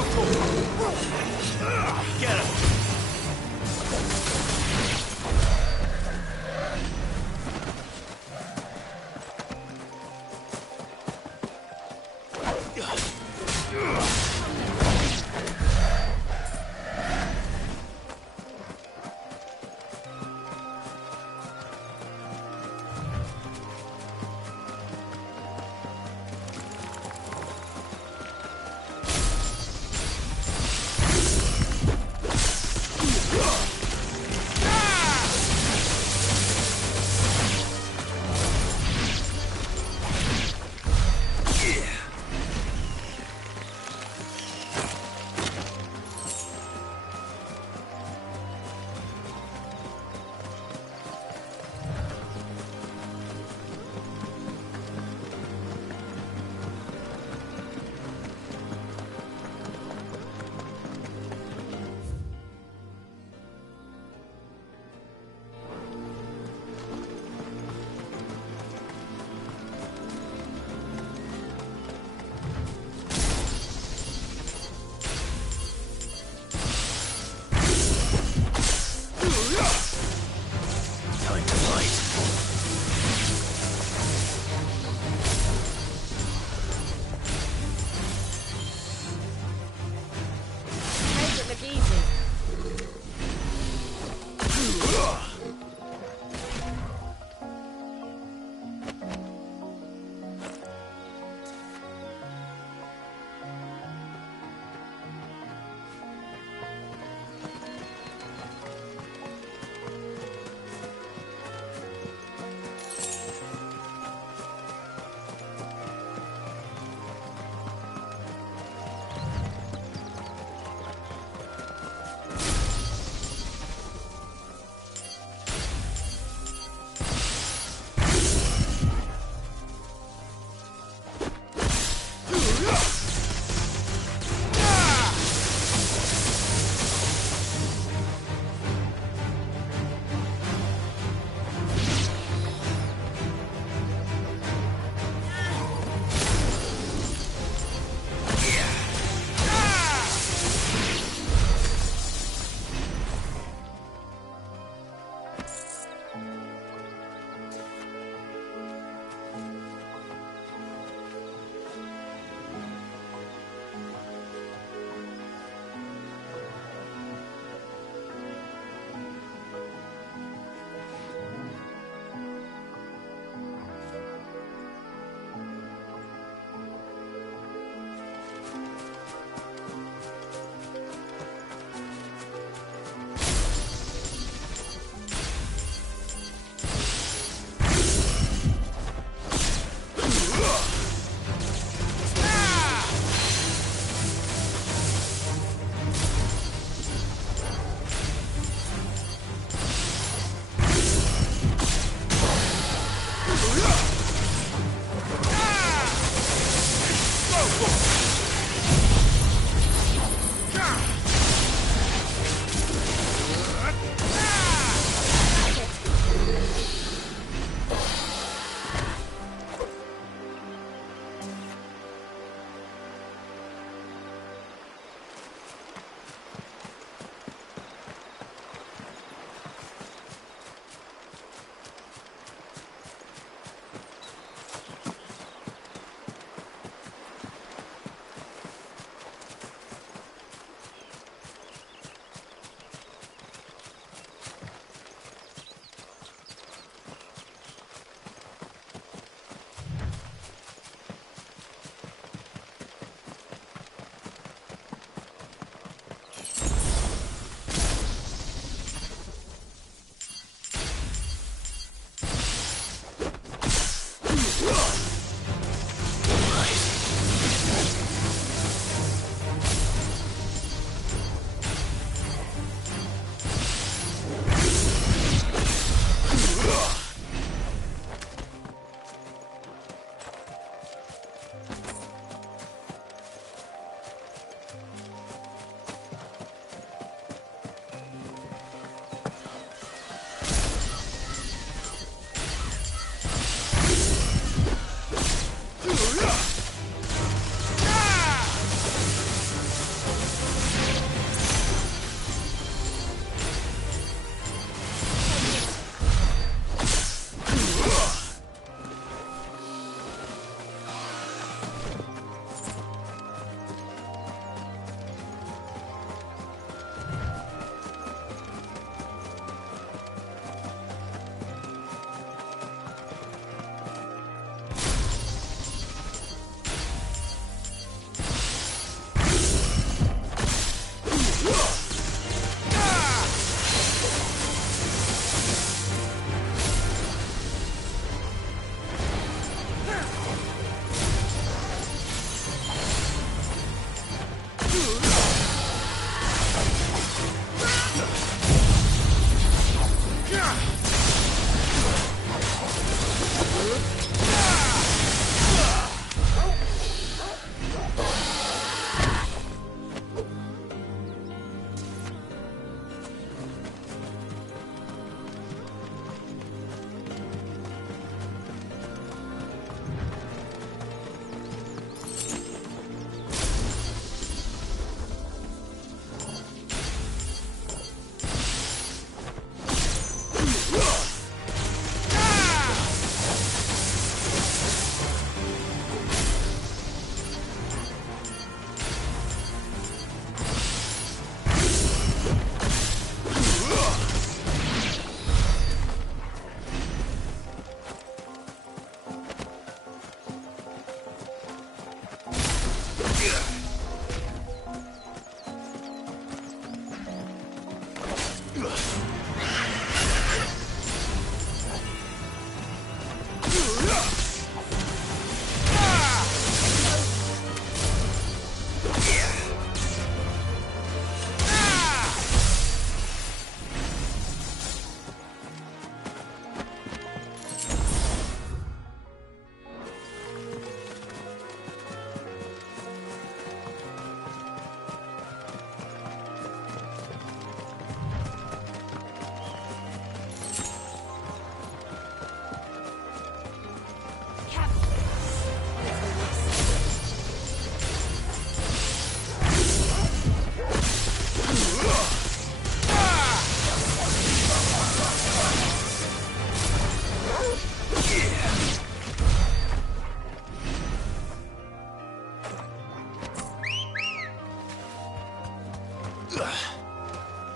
Get him!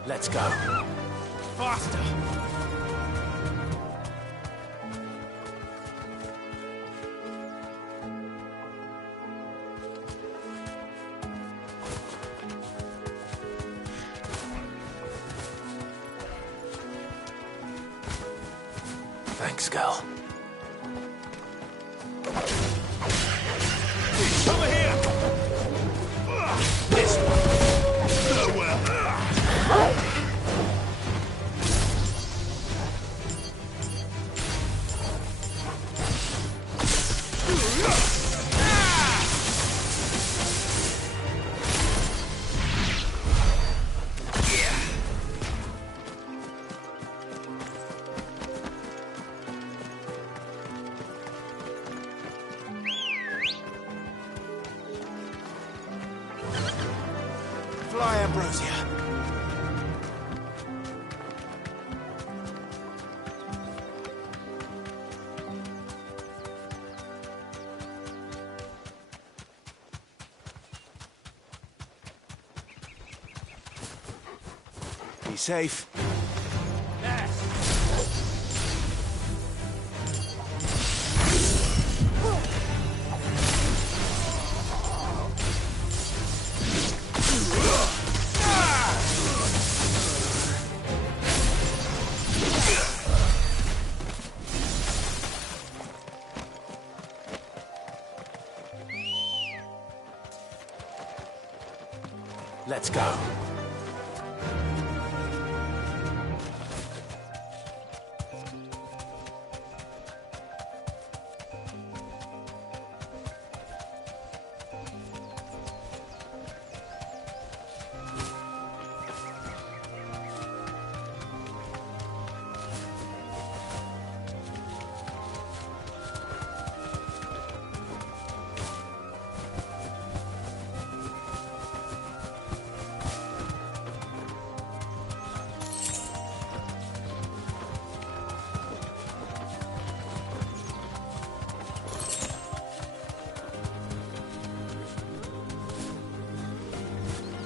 Let's go. Faster! Thanks, girl. Over here! This one! Nowhere! Fly, Ambrosia. Be safe. Let's go.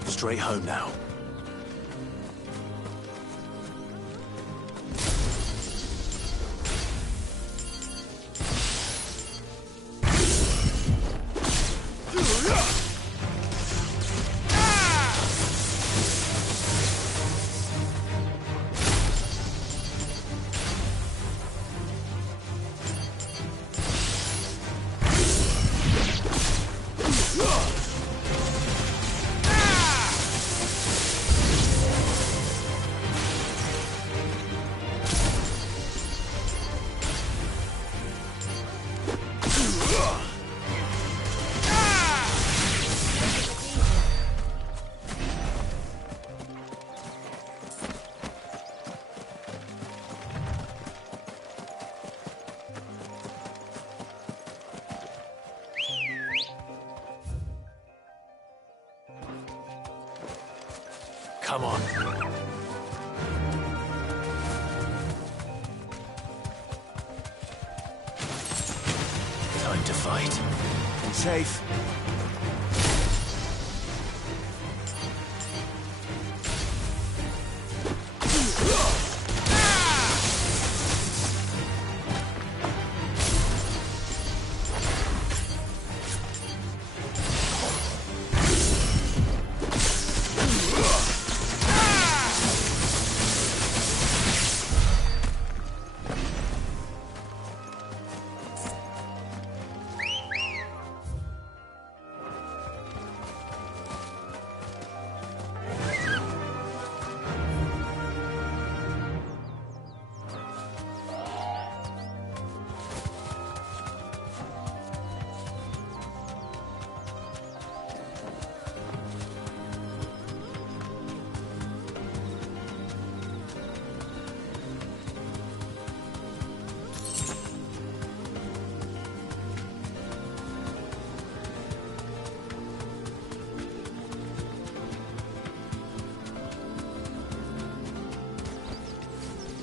Straight home now. Come on. Time to fight. Be safe.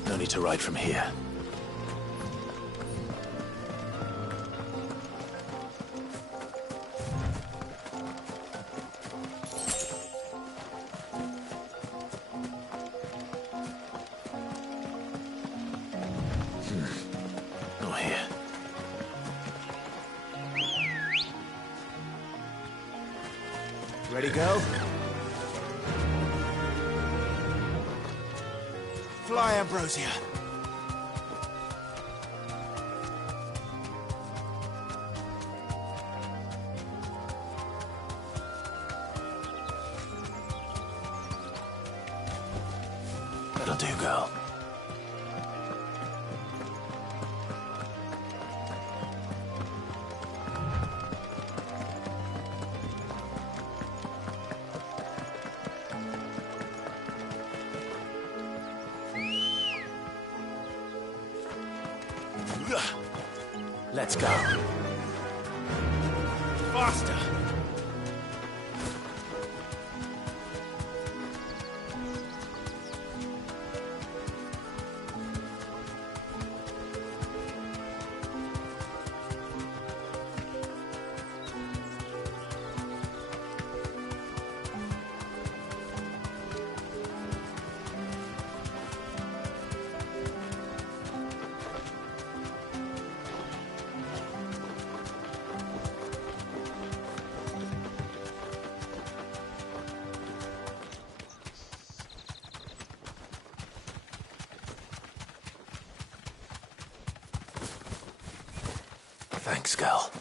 No need to ride from here. Ready, go? Fly, Ambrosia. That'll do, girl. Let's go. Faster! Thanks, girl.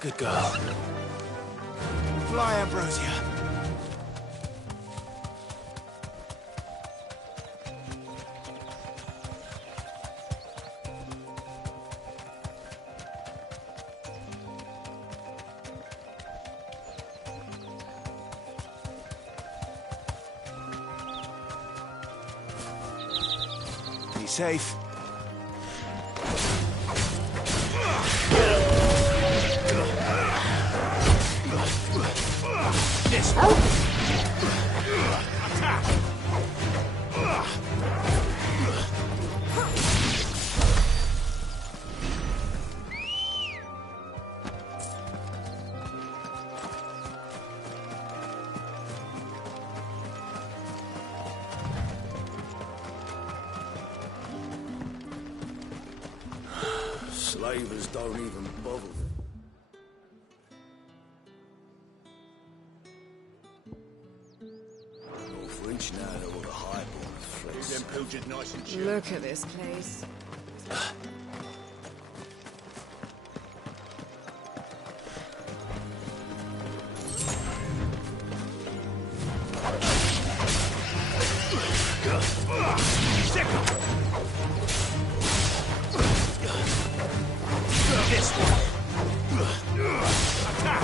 Good girl. Fly, Ambrosia. Be safe. This. Attack. Slavers don't even bother. North Reach now to all the highborn fleets. Them pilgers nice and chill. Look at this place. This one. Attack.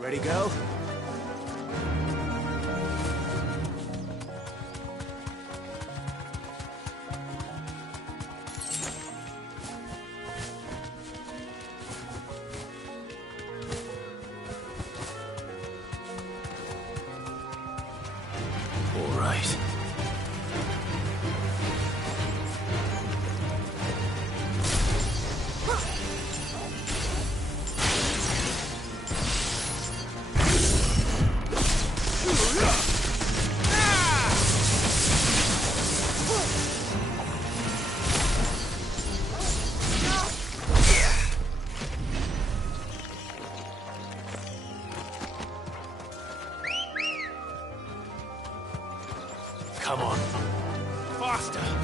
Ready, go? All right. Come on. faster!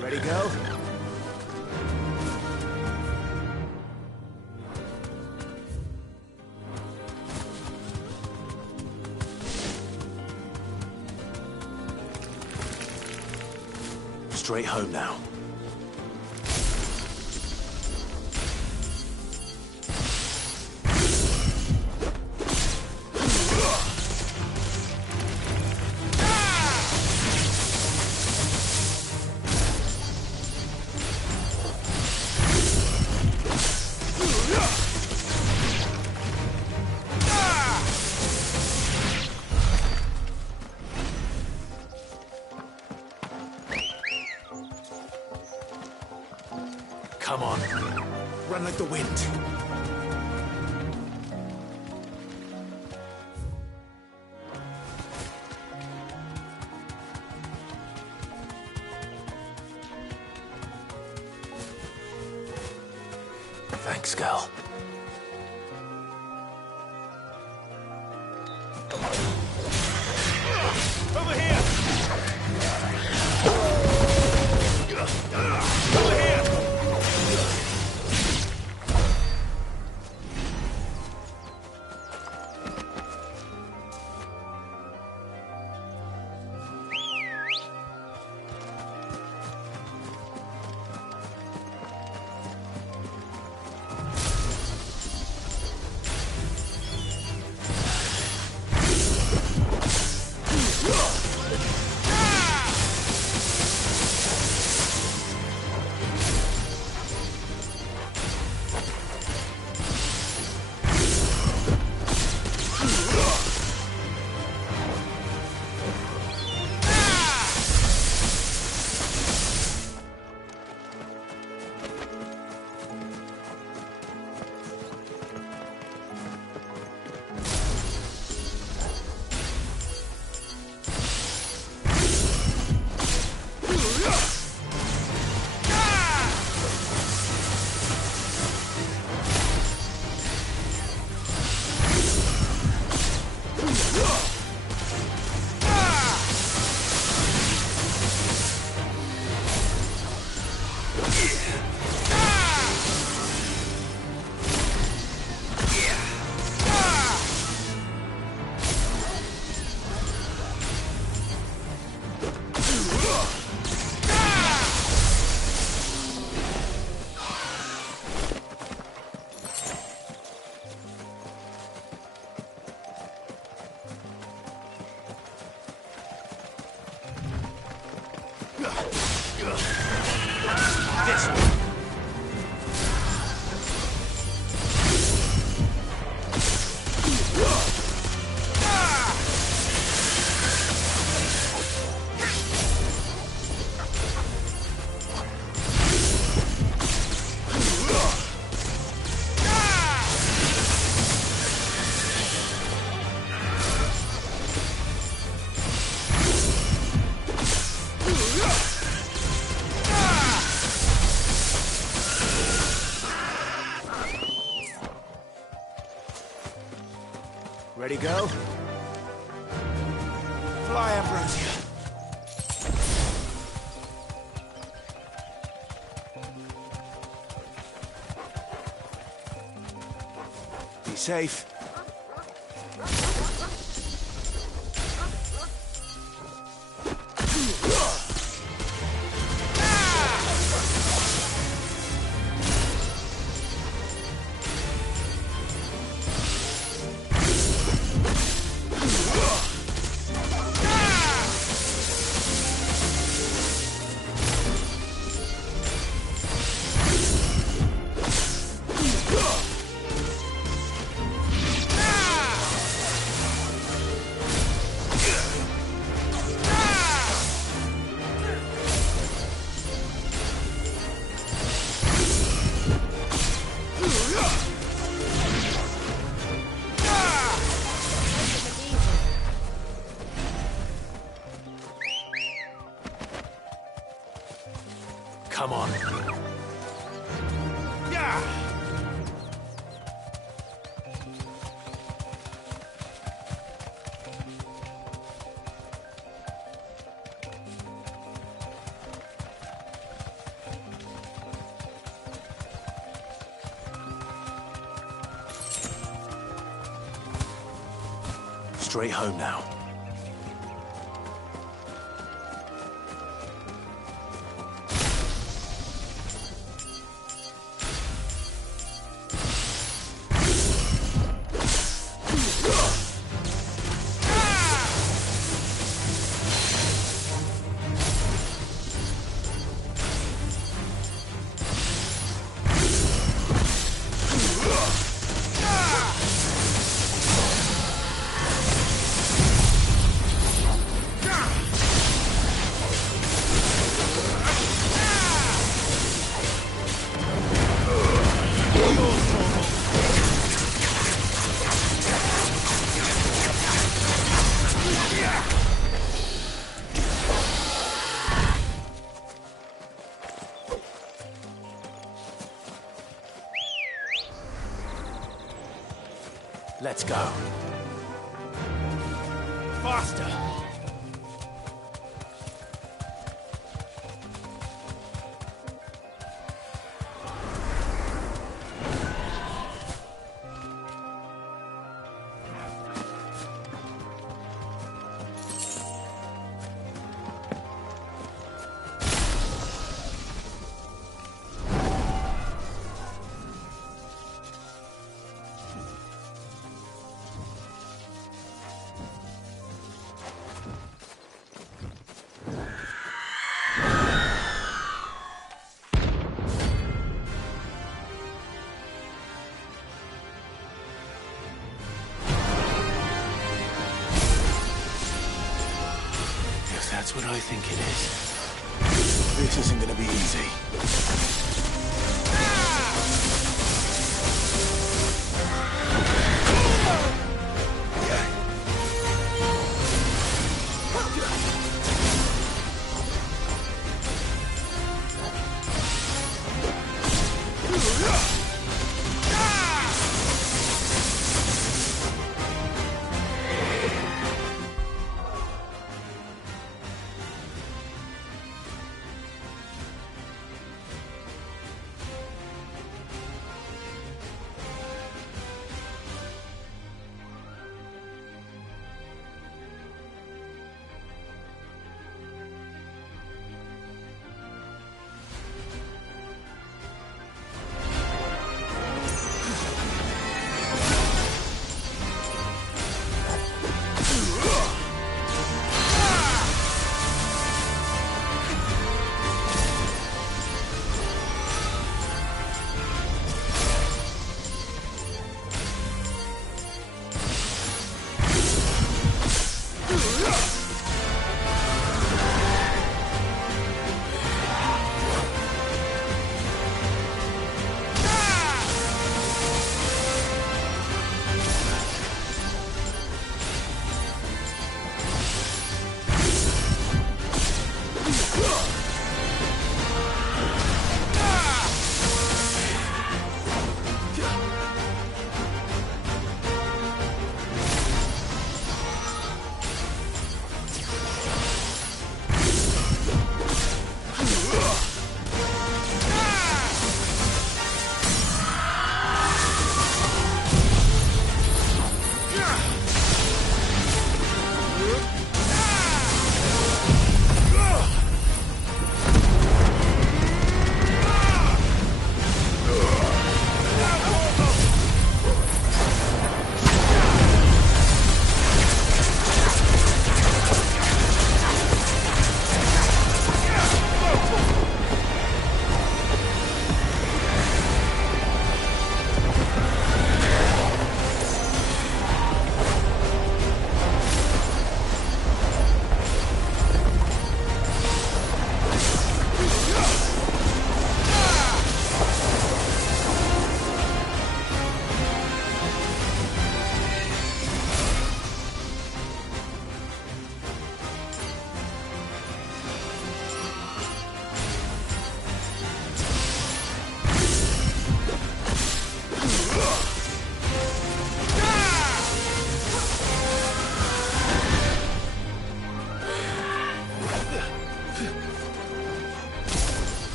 Ready, go? Straight home now. Come on. Run like the wind. Thanks, girl. Over here! Over here! This way. Ready, go? Fly, Ambrosia. Be safe. Come on. Straight home now. Let's go. Faster! That's what I think it is. This isn't gonna be easy.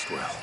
rest well.